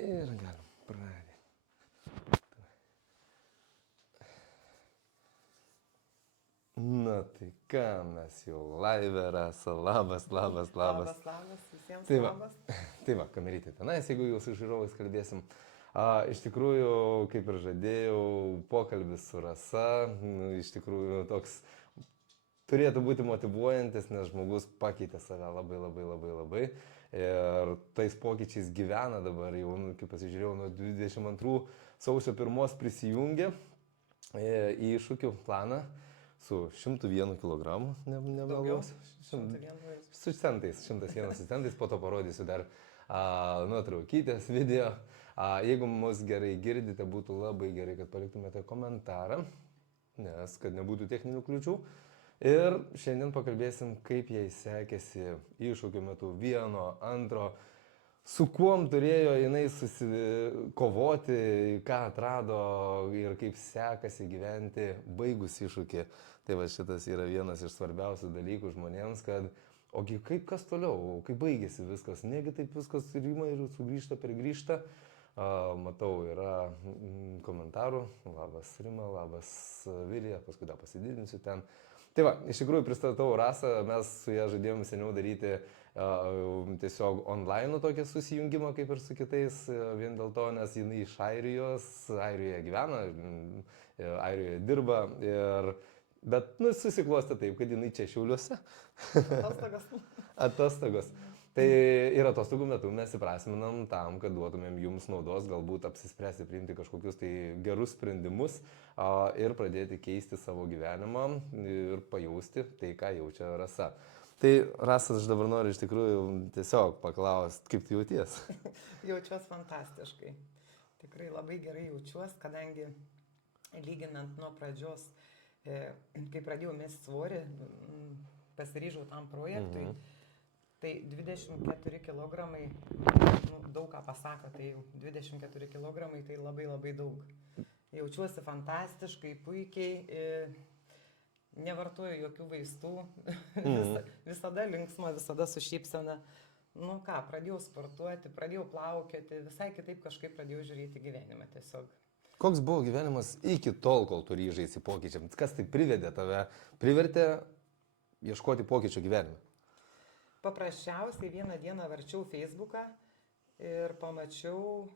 Ir galim pradėti. Na tai ką, mes jau live rasa, labas. Labas visiems, Tai va, labas. tai va, kamerytė tenais, jeigu jau su žiūrovais kalbėsim. Iš tikrųjų, kaip ir žadėjau, pokalbis su Rasa, iš tikrųjų toks turėtų būti motyvuojantis, nes žmogus pakeitė save labai. Ir tais pokyčiais gyvena dabar, jau, kaip pasižiūrėjau, nuo 22 sausio 1 prisijungė į iššūkių planą su 101 kg, nemeluosiu. Su centais, 101 centais, po to parodysiu dar nuotraukytės, video. Jeigu mus gerai girdite, būtų labai gerai, kad paliktumėte komentarą, nes kad nebūtų techninių kliūčių. Ir šiandien pakalbėsim, kaip jai sekėsi iššūkių metu vieno, antro, su kuom turėjo jinai susikovoti, ką atrado ir kaip sekasi gyventi baigus iššūkį. Tai va šitas yra vienas iš svarbiausių dalykų žmonėms, kad ogi kaip kas toliau, kaip baigėsi viskas, negi taip viskas rima ir sugrįžta per grįžtą. Matau, yra komentarų, labas Rima, labas Vilija, paskui dar pasididinsiu ten. Tai va, iš tikrųjų pristatau Rasą, mes su ją žadėjome seniau daryti tiesiog online tokį susijungimą kaip ir su kitais, vien dėl to, nes jinai iš Airijos, Airijoje gyvena, Airijoje dirba, bet susiklostė taip, kad jinai čia Šiauliuose. Atostogos. Tai ir atostogų metu mes įprasminam tam, kad duotumėm jums naudos, galbūt apsispręsti priimti kažkokius tai gerus sprendimus ir pradėti keisti savo gyvenimą ir pajausti tai, ką jaučia Rasa. Tai Rasa, aš dabar noriu iš tikrųjų tiesiog paklausti, kaip tu jauties? Jaučiuos fantastiškai. Tikrai labai gerai jaučiuos, kadangi lyginant nuo pradžios, kai pradėjau mesti svorį, pasiryžau tam projektui. Tai 24 kg, daug ką pasako, tai 24 kg tai labai daug. Jaučiuosi fantastiškai, puikiai, nevartoju jokių vaistų, visada linksma, visada su šypsena. Nu ką, pradėjau sportuoti, pradėjau plaukioti, visai kitaip kažkaip pradėjau žiūrėti gyvenimą tiesiog. Koks buvo gyvenimas iki tol, kol tu ryžaisi pokyčiams? Kas tai privertė ieškoti pokyčių gyvenime? Paprasčiausiai vieną dieną varčiau Facebooką ir pamačiau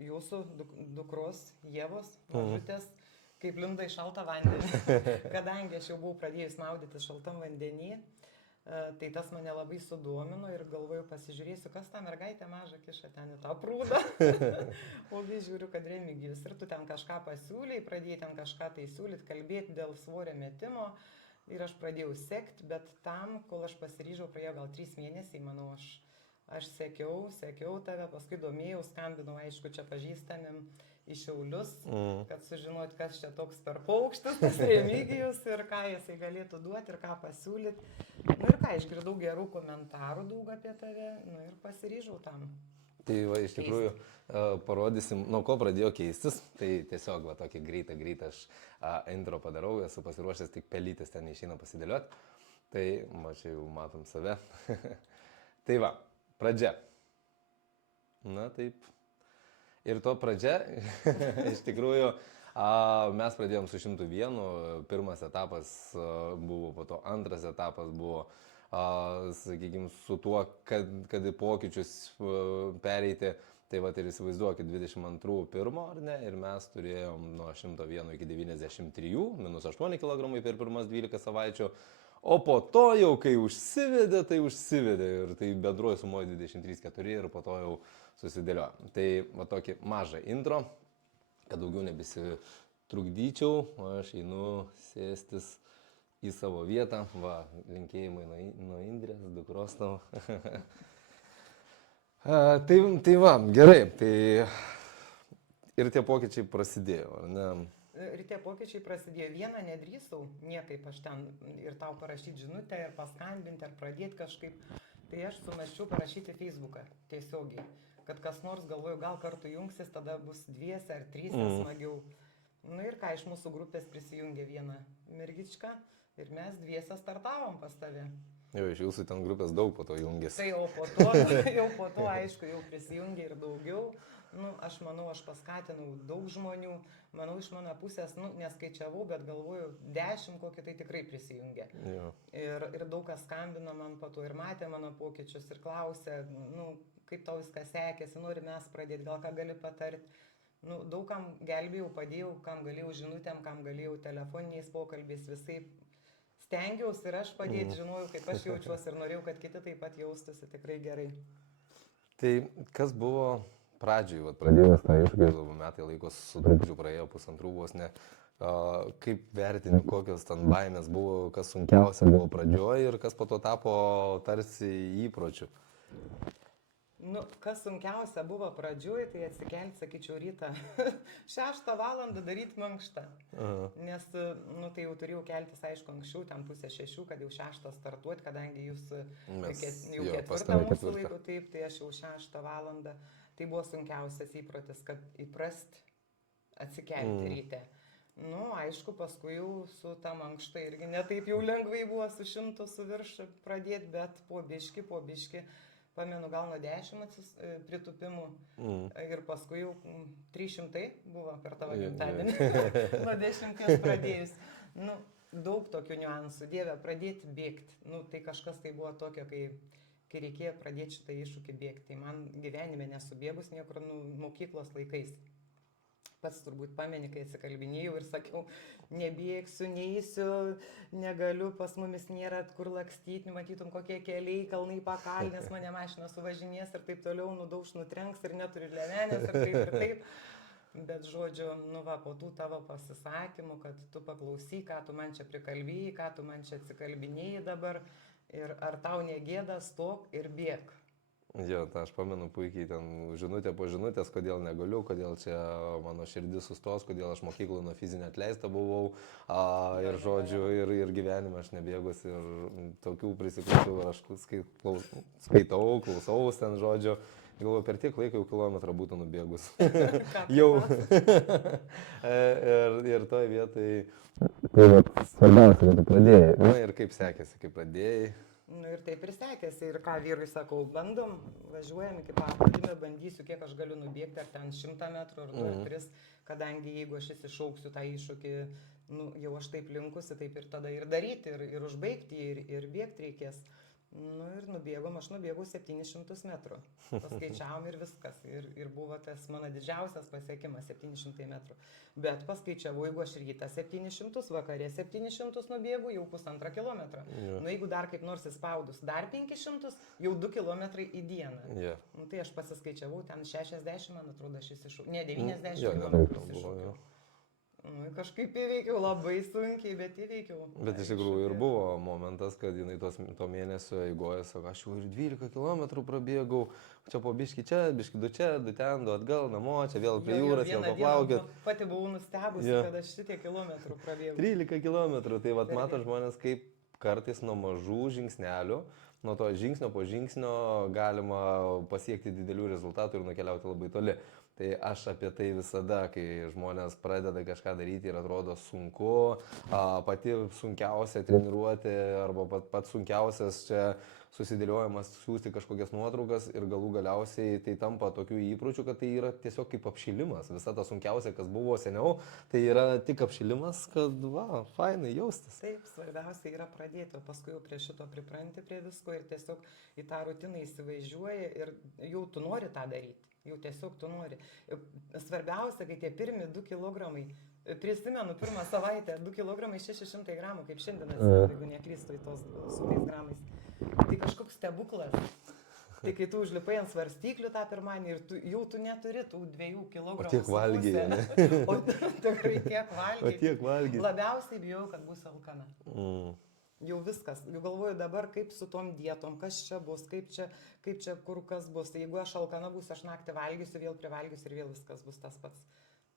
jūsų dukros Ievos, mažutės, kaip linda į šaltą vandenį. Kadangi aš jau buvau pradėjus maudyti šaltam vandenį, tai tas mane labai sudomino ir galvoju, pasižiūrėsiu, kas tą mergaitę mažą kiša ten į tą prūdą. Ogi žiūriu, kad Remigijus ir tu ten kažką pasiūlei, pradėjai ten kažką tai siūlyti, kalbėti dėl svorio metimo. Ir aš pradėjau sekti, bet tam, kol aš pasiryžau, praėjo gal 3 mėnesiai, manau, aš sekiau tave, paskui domėjau, skambinau, aišku, čia pažįstamim į Šiaulius, kad sužinot, kas čia toks per paukštis, tas Remigijus ir ką jisai galėtų duoti ir ką pasiūlyti. Nu ir ką, išgirdau gerų komentarų daug apie tave, nu ir pasiryžau tam. Tai va, iš tikrųjų parodysim, nuo ko pradėjo keistis. Tai tiesiog va, tokį greitą aš intro padarau, esu pasiruošęs, tik pelytis ten išeina pasidėlioti. Tai va, čia jau matom save. Tai va, pradžia. Na taip. Ir to pradžia, iš tikrųjų, mes pradėjom su 101, pirmas etapas buvo, po to antras etapas buvo. Sakykime, su tuo, kad į pokyčius pereiti, tai va ir įsivaizduokit 22.1, ar ne, ir mes turėjom nuo 101 iki 93, minus 8 kg per pirmas 12 savaičių, o po to jau, kai užsivedė, tai užsivedė ir tai bendruoju sumoju 23,4 ir po to jau susidėliojo. Tai va tokį mažą intro, kad daugiau nebesitrukdyčiau, aš einu sėstis į savo vietą, va, linkėjimai nuo Indrės, dukros tavo. Tai va, gerai, tai ir tie pokyčiai prasidėjo, ar ne? Ir tie pokyčiai prasidėjo, vieną nedrįsau, niekaip aš ten ir tau parašyti žinutę, ir paskambinti, ar pradėti kažkaip. Tai aš sumasčiau parašyti Facebooką tiesiogiai, kad kas nors galvoju, gal kartu jungsis, tada bus 2 ar 3 smagiau. Nu ir ką, iš mūsų grupės prisijungė viena mergička. Ir mes 2 startavom pas tave. Jau iš jūsų ten grupės daug po to jungėsi. Tai jau po to, aišku, jau prisijungė ir daugiau. Nu, aš manau, aš paskatinau daug žmonių. Manau, iš mano pusės, nu, neskaičiavau, bet galvoju, 10 kokį tai tikrai prisijungė. Jo. Ir daug kas skambino man po to ir matė mano pokyčius ir klausė, nu, kaip tau viskas sekėsi, nori mes pradėti, gal ką gali patarti. Nu, daug kam gelbėjau, padėjau, kam galėjau žinutėm, kam galėjau telefoniniais pokalbiais, visai stengiausi ir aš padėti, žinojau, kaip aš jaučiuosi ir norėjau, kad kiti taip pat jaustųsi tikrai gerai. Tai kas buvo pradžioj, pradėjęs tą iššūkį, metai laiko su trupučiu praėjo, pusantrų vos ne. Kaip vertini, kokios ten baimės buvo, kas sunkiausia buvo pradžioj ir kas po to tapo tarsi įpročiu? Nu, kas sunkiausia buvo pradžioj, tai atsikelti, sakyčiau, rytą 6 valandą daryti mankštą. Nes, nu, tai jau turėjau keltis, aišku, anksčiau, ten 5:30, kad jau 6 startuoti, kadangi jūs jau 4 mūsų laiko, taip, tai aš jau 6 valandą. Tai buvo sunkiausias įprotis, kad įprast atsikelti ryte. Nu, aišku, paskui jau su ta mankšta irgi netaip jau lengvai buvo su 100 su virš pradėti, bet po biški. Pamenu, gal nuo 10 pritupimų ir paskui jau 300 buvo per tavo gimtadienį, nuo 10 pradėjus. Nu, daug tokių niuansų, Dieve, pradėti bėgti. Nu, tai kažkas tai buvo tokio, kai reikėjo pradėti šitą iššūkį bėgti. Tai man gyvenime nesubėgus niekur, nu, mokyklos laikais. Pats turbūt pameni, kai atsikalbinėjau ir sakiau, nebėgsiu, neįsiu, negaliu, pas mumis nėra kur lakstyti, matytum kokie keliai, kalnai pakalnės, mane mašina suvažinės ir taip toliau, nudauš, nutrenks ir neturi lemenės ir taip. Bet žodžiu, nu va, po tų tavo pasisakymų, kad tu paklausyk, ką tu man čia prikalbėjai, ką tu man čia atsikalbinėjai dabar ir ar tau negėda, stok ir bėk. Jo, tai aš pamenu puikiai ten žinutė po žinutės, kodėl negaliu, kodėl čia mano širdis sustos, kodėl aš mokyklą nuo fizinio atleista buvau ir žodžiu, ir gyvenime aš nebėgus ir tokių prisiklausiau ir aš skaitau, klausaus ten žodžiu. Galvoju, per tiek laiko jau kilometrą būtų nubėgus. Jau. ir toj vietai. Tai svarbiausia, kad tu pradėjai. Na ir kaip sekėsi, kaip pradėjai. Nu ir taip ir sekėsi. Ir ką vyrui sakau, bandom, važiuojam iki paplūdimio, bandysiu, kiek aš galiu nubėgti, ar ten 100 metrų, ar 2 ar 3, kadangi jeigu aš įsišauksiu tą iššūkį, nu, jau aš taip linkusi, taip ir tada ir daryti, ir užbaigti, ir bėgti reikės. Nu ir aš nubėgau 700 metrų. Paskaičiavom ir viskas. Ir buvo tas mano didžiausias pasiekimas 700 metrų. Bet paskaičiavau, jeigu aš rytą 700, vakarė 700 nubėgau, jau 1,5 kilometro. Yeah. Nu jeigu dar kaip nors įspaudus dar 500, jau 2 kilometrai į dieną. Yeah. Nu tai aš pasiskaičiavau, ten 60, man atrodo, aš įsišaukiau. Ne, 90 kilometrų įsišaukiau. Nu, kažkaip įveikiau labai sunkiai, bet įveikiau. Bet iš tikrųjų ir buvo momentas, kad jinai to mėnesio eigoje sako, aš jau ir 12 km prabėgau, čia po biški čia, biški 2 čia, 2 ten, 2 atgal, namo, čia vėl prie jūros, vėl paplaukit. Pati buvau nustebusi, kad aš šitie kilometrų prabėgau. 13 km, tai vat mato žmonės, kaip kartais nuo mažų žingsnelių, nuo to žingsnio po žingsnio galima pasiekti didelių rezultatų ir nukeliauti labai toli. Tai aš apie tai visada, kai žmonės pradeda kažką daryti ir atrodo sunku, pati sunkiausia treniruoti arba pats sunkiausias čia susidėliojimas, siūsti kažkokias nuotraukas ir galų galiausiai tai tampa tokių įpročių, kad tai yra tiesiog kaip apšilimas. Visa ta sunkiausia, kas buvo seniau, tai yra tik apšilimas, kad va, fainai jaustis. Taip, svarbiausia yra pradėti, o paskui jau prie šito pripranti prie visko ir tiesiog į tą rutiną įsivažiuoji ir jau tu nori tą daryti. Jau tiesiog tu nori. Svarbiausia, kai tie pirmi 2 kilogramai, prisimenu pirmą savaitę, 2 kilogramai 600 gramų, kaip šiandien atsimenu, jeigu neklystu su tais gramais. Tai kažkoks stebuklas. Tai kai tu užlipai ant svarstyklių tą pirmanį ir tu neturi tų 2 kilogramų. O tiek valgiai, ne? O tikrai tiek valgiai. O tiek valgiai. Labiausiai bijau, kad bus alkana. Jau viskas. Jau galvoju dabar, kaip su tom dietom, kas čia bus, kaip čia kur kas bus. Tai jeigu aš alkana būsiu, aš naktį valgysiu, vėl privalgysiu ir vėl viskas bus tas pats.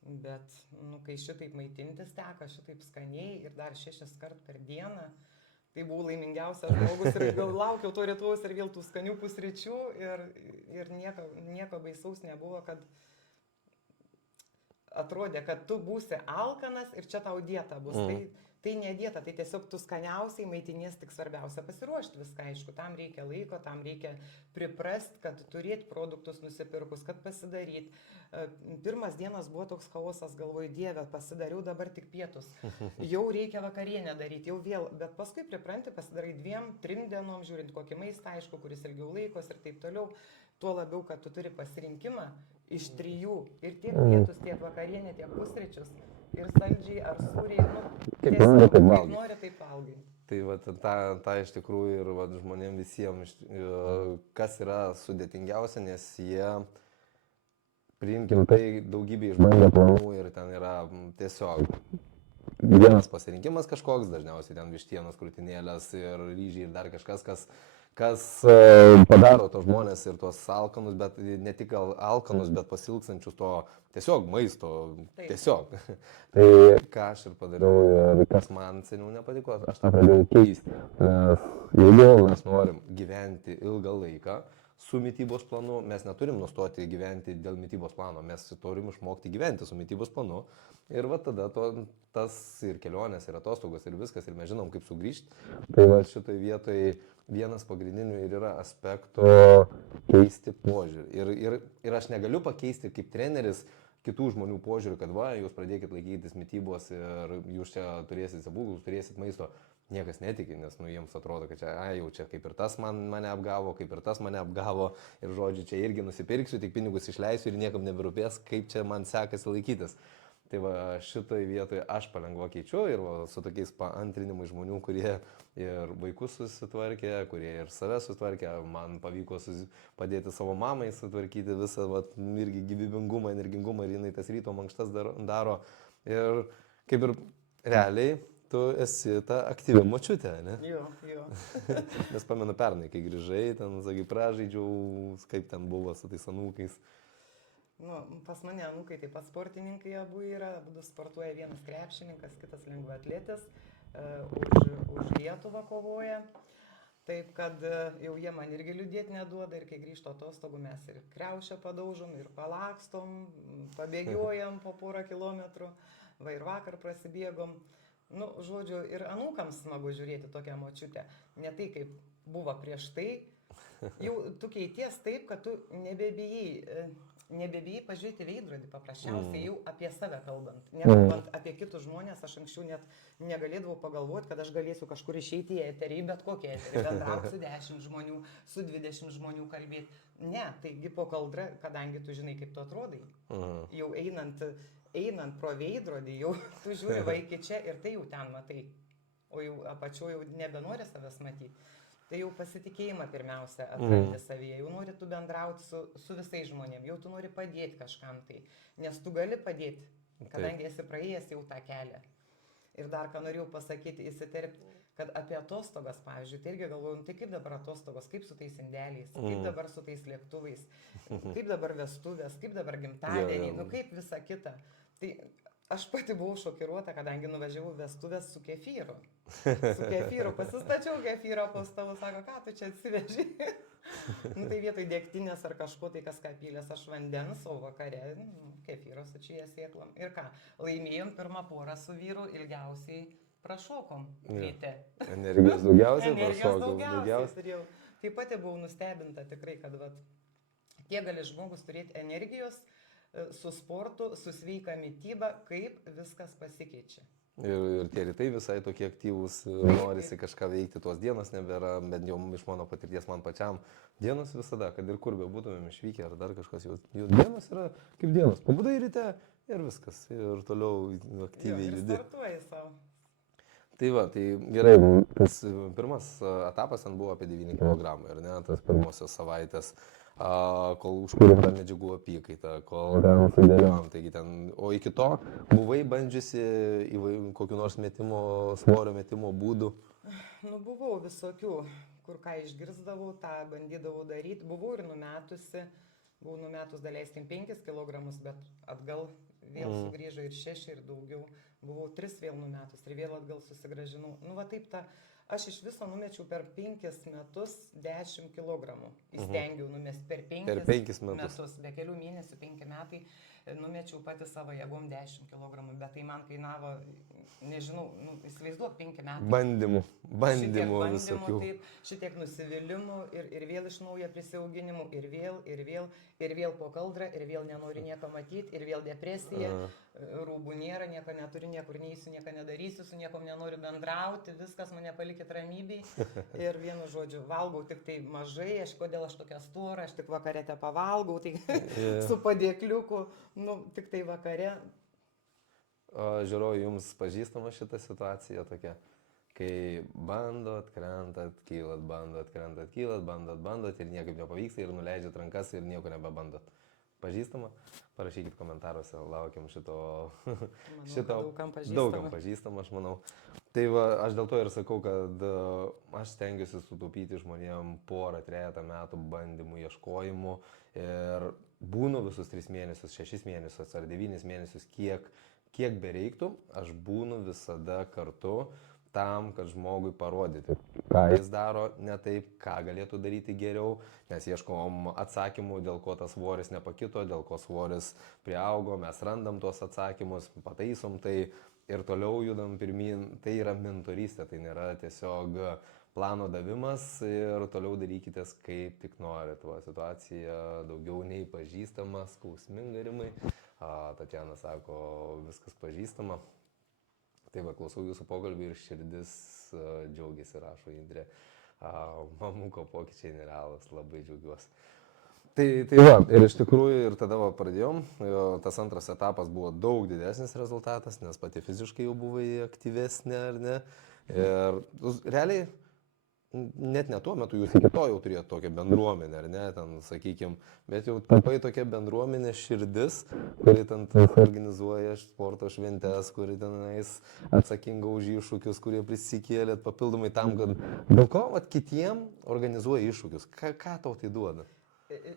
Bet, nu, kai šitaip maitintis teka, šitaip skaniai ir dar 6 kart per dieną, tai buvau laimingiausias žmogus ir gal laukiau to rytojaus ir vėl tų skanių pusryčių ir nieko baisaus nebuvo, kad atrodė, kad tu būsi alkanas ir čia tau dieta bus. tai nedėta, tai tiesiog tu skaniausiai maitinės, tik svarbiausia pasiruošti viską, aišku, tam reikia laiko, tam reikia priprasti, kad turėti produktus nusipirkus, kad pasidaryti. Pirmas dienas buvo toks chaosas, galvoju, Dieve, pasidariau dabar tik pietus, jau reikia vakarienę daryti, jau vėl, bet paskui pripranti, pasidarai 2-3 dienom, žiūrint kokį maistą, aišku, kuris ilgiau laikos ir taip toliau, tuo labiau, kad tu turi pasirinkimą iš 3 ir tiek pietus, tiek vakarienę, tiek pusryčius. Ir saldžiai ar sūriai, Kaip tiesiog, nori, taip kaip valgai. nori, taip valgai. Tai va, ta iš tikrųjų ir va, žmonėms visiems, kas yra sudėtingiausia, nes jie, priimkim tai, daugybė išbandė planų ir ten yra tiesiog vienas pasirinkimas kažkoks, dažniausiai ten vištienos, krūtinėlės ir ryžiai ir dar kažkas, kas padaro tos žmonės ir tuos alkanus, bet ne tik alkanus, bet pasilgsančius to tiesiog maisto, Taip. tiesiog. Tai ką aš ir padariau ir kas man seniau nepatiko, aš tą pradėjau keisti. Nes jeigu mes norim gyventi ilgą laiką su mitybos planu, mes neturim nustoti gyventi dėl mitybos plano, mes turim išmokti gyventi su mitybos planu. Ir va tada tas ir kelionės, ir atostogos, ir viskas, ir mes žinom, kaip sugrįžti. Tai va šitoj vietoj vienas pagrindinių ir yra aspektų keisti požiūrį. Ir aš negaliu pakeisti kaip treneris kitų žmonių požiūrį, kad va, jūs pradėkit laikytis mitybos ir jūs čia turėsit stebuklus, turėsit maisto. Niekas netiki, nes jiems atrodo, kad čia, jau čia kaip ir tas mane apgavo, kaip ir tas mane apgavo. Ir žodžiu, čia irgi nusipirksiu, tik pinigus išleisiu ir niekam neberūpės, kaip čia man sekasi laikytis. Tai va šitoj vietoje aš palengva keičiu ir va, su tokiais paantrinimais žmonių, kurie ir vaikus susitvarkė, kurie ir save susitvarkė, man pavyko padėti savo mamai sutvarkyti visą va, irgi gyvybingumą, energingumą ir jinai tas ryto mankštas daro. Ir kaip ir realiai tu esi ta aktyvi močiutė, ne? Jo. Nes pamenu pernai, kai grįžai, ten, sakai, pražaidžiau, kaip ten buvo su tais anūkais. Pas mane anūkai taip pat sportininkai abu yra, abu sportuoja, vienas krepšininkas, kitas lengvaatletis, už Lietuvą kovoja. Taip, kad jau jie man irgi liūdėti neduoda ir kai grįžto atostogų mes ir kriaušę padaužom, ir palakstom, pabėgiojam po 1 kilometrų, va ir vakar prasibėgom. Žodžiu, ir anūkams smagu žiūrėti tokią močiutę. Ne tai, kaip buvo prieš tai. Jau tu keities taip, kad tu nebebijai pažiūrėti veidrodį, paprasčiausiai jau apie save kalbant. Nekalbant apie kitus žmonės, aš anksčiau net negalėdavau pagalvoti, kad aš galėsiu kažkur išeiti į eterį, bet kokį eterį, bendrauti su 10 žmonių, su 20 žmonių kalbėti. Ne, taigi po kaldra, kadangi tu žinai, kaip tu atrodai, jau einant pro veidrodį, jau tu žiūri vaikį čia ir tai jau ten matai, o jau apačiu jau nebenori savęs matyti. Tai jau pasitikėjimą pirmiausia atrandi savyje, jau nori tu bendrauti su visais žmonėmis, jau tu nori padėti kažkam tai, nes tu gali padėti, kadangi esi praėjęs jau tą kelią. Ir dar ką norėjau pasakyti, įsiterpti, kad apie atostogas, pavyzdžiui, tai irgi galvoju, tai kaip dabar atostogos, kaip su tais indeliais, kaip dabar su tais lėktuvais, kaip dabar vestuvės, kaip dabar gimtadieniai, kaip visa kita. Tai aš pati buvau šokiruota, kadangi nuvažiavau vestuvės su kefyru. Su kefyru, pasistačiau kefyrą po stalu, sako, ką tu čia atsiveži? Tai vietoj degtinės ar kažko, tai kas ką pylės, aš vandens, o vakare kefyro su čia sėklom. Ir ką, laimėjom pirmą porą su vyru, ilgiausiai prašokom ryte. Energijos daugiausiai, Energijos daugiausiai. Taip pat buvau nustebinta tikrai, kad kiek gali žmogus turėti energijos su sportu, su sveika mityba, kaip viskas pasikeičia. Ir tie rytai visai tokie aktyvūs, norisi kažką veikti, tos dienos nebėra, bent jau iš mano patirties man pačiam. Dienos visada, kad ir kur bebūtumėm išvykę ar dar kažkas, jų dienos yra kaip dienos. Pabudai ryte ir viskas, ir toliau aktyviai judi. Ir startuoji savo. Tai va, tai gerai, tas pirmas etapas ten buvo apie 9 kg, ir ne, tas pirmosios savaitės. Kol užkūrėm tą medžiagų apykaitą, kol ten sudėliojom, taigi ten, o iki to buvai bandžiusi kokiu nors svorio metimo būdų? Buvau visokių, kur ką išgirsdavau, tą bandydavau daryti, buvau ir numetusi, buvau numetus daleiskim 5 kg, bet atgal vėl sugrįžo ir 6 ir daugiau, buvau 3 vėl numetus ir vėl atgal susigražinau. Va taip Aš iš viso numečiau per 5 metus 10 kg. Įstengiau numesti per 5 Per 5 metus. Be kelių mėnesių, 5 metai, numečiau pati savo jėgom 10 kg, bet tai man kainavo, nežinau, įsivaizduok 5 metai. Bandymų visokių. Taip, šitiek nusivylimų ir vėl iš naujo prisiauginimų, ir vėl po kaldrą, ir vėl nenoriu nieko matyti, ir vėl depresija, rūbų nėra, nieko neturiu, niekur neįsiu, nieko nedarysiu, su niekom nenoriu bendrauti, viskas mane palikit ramybėj. Ir vienu žodžiu, valgau tik tai mažai, kodėl aš tokia stora, aš tik vakare te pavalgau, tai su padėkliuku, tik tai vakare. Žiūrėjau, jums pažįstama šita situacija tokia, kai bandot, krentat, kylat, bandot ir niekaip nepavyksta ir nuleidžiat rankas ir nieko nebebandot. Pažįstama? Parašykit komentaruose, laukiam šito. Daugam pažįstama, aš manau. Tai va, aš dėl to ir sakau, kad aš stengiuosi sutaupyti žmonėm 1-3 metų bandymų, ieškojimų ir būnu visus 3 mėnesius, 6 mėnesius ar 9 mėnesius, kiek bereiktų, aš būnu visada kartu tam, kad žmogui parodyti, ką jis daro ne taip, ką galėtų daryti geriau, nes ieškom atsakymų, dėl ko tas svoris nepakito, dėl ko svoris priaugo, mes randam tuos atsakymus, pataisom tai ir toliau judam pirmyn. Tai yra mentorystė, tai nėra tiesiog plano davimas ir toliau darykitės kaip tik norit. Va, situacija daugiau nei pažįstama, skausminga rimai. Tatjana sako, viskas pažįstama. Tai va, klausau jūsų pokalbį ir širdis džiaugiasi, rašo Indrė. Mamuko pokyčiai nerealūs, labai džiaugiuosi. Tai va, ir iš tikrųjų ir tada va pradėjom, tas antras etapas buvo daug didesnis rezultatas, nes pati fiziškai jau buvai aktyvesnė, ar ne? Ir realiai, net ne tuo metu, jūs iki to jau turėjote tokią bendruomenę, ar ne, ten, sakykime, bet jau tapai tokia bendruomenė širdis, kuri ten organizuoja sporto šventes, kuri tenais atsakinga už iššūkius, kurie prisikėlėt papildomai tam, kad dėl ko kitiem organizuoja iššūkius. Ką tau tai duoda?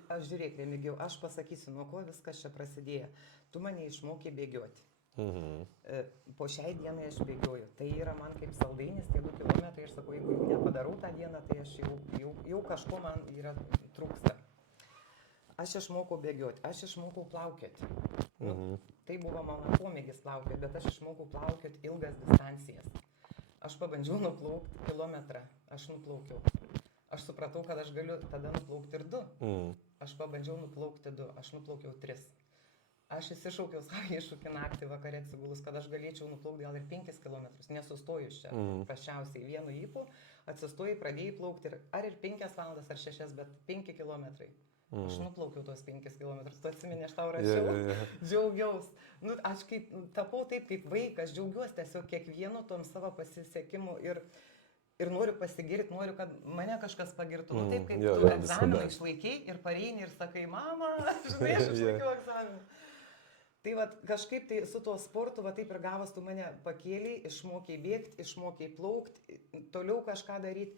Aš žiūrėk, Remigijau, aš pasakysiu, nuo ko viskas čia prasidėjo. Tu mane išmokė bėgioti. Po šiai dienai aš bėgioju. Tai yra man kaip saldainis, tie 2 kilometrai. Aš sakau, jeigu jų nepadarau tą dieną, tai aš jau kažko man yra trūksta. Aš išmokau bėgioti, aš išmokau plaukioti. Tai buvo mano pomėgis plaukioti, bet aš išmokau plaukioti ilgas distancijas. Aš pabandžiau nuplaukti kilometrą, aš nuplaukiau. Aš supratau, kad aš galiu tada nuplaukti ir 2. Aš pabandžiau nuplaukti 2, aš nuplaukiau 3. Aš įsišaukiau savo iššūkį naktį vakare atsigulus, kad aš galėčiau nuplaukti gal ir 5 km, nesustojus čia, prašiausiai vienu įpu, atsistojai, pradėjai plaukti ar ir 5 valandas, ar 6, bet 5 km. Aš nuplaukiau tos 5 km, tu atsimeni, aš tau rašiau, džiaugiaus. Aš tapau taip kaip vaikas, džiaugiuosi tiesiog kiekvienu tom savo pasisekimu ir noriu pasigirti, noriu, kad mane kažkas pagirtų. Taip kaip tu egzaminą išlaikiai ir pareini ir sakai, mama, žinai, aš išlaikiau egzaminą. Tai va, kažkaip tai su tuo sportu, va taip ir gavas, tu mane pakėliai, išmokiai bėgti, išmokiai plaukti, toliau kažką daryti.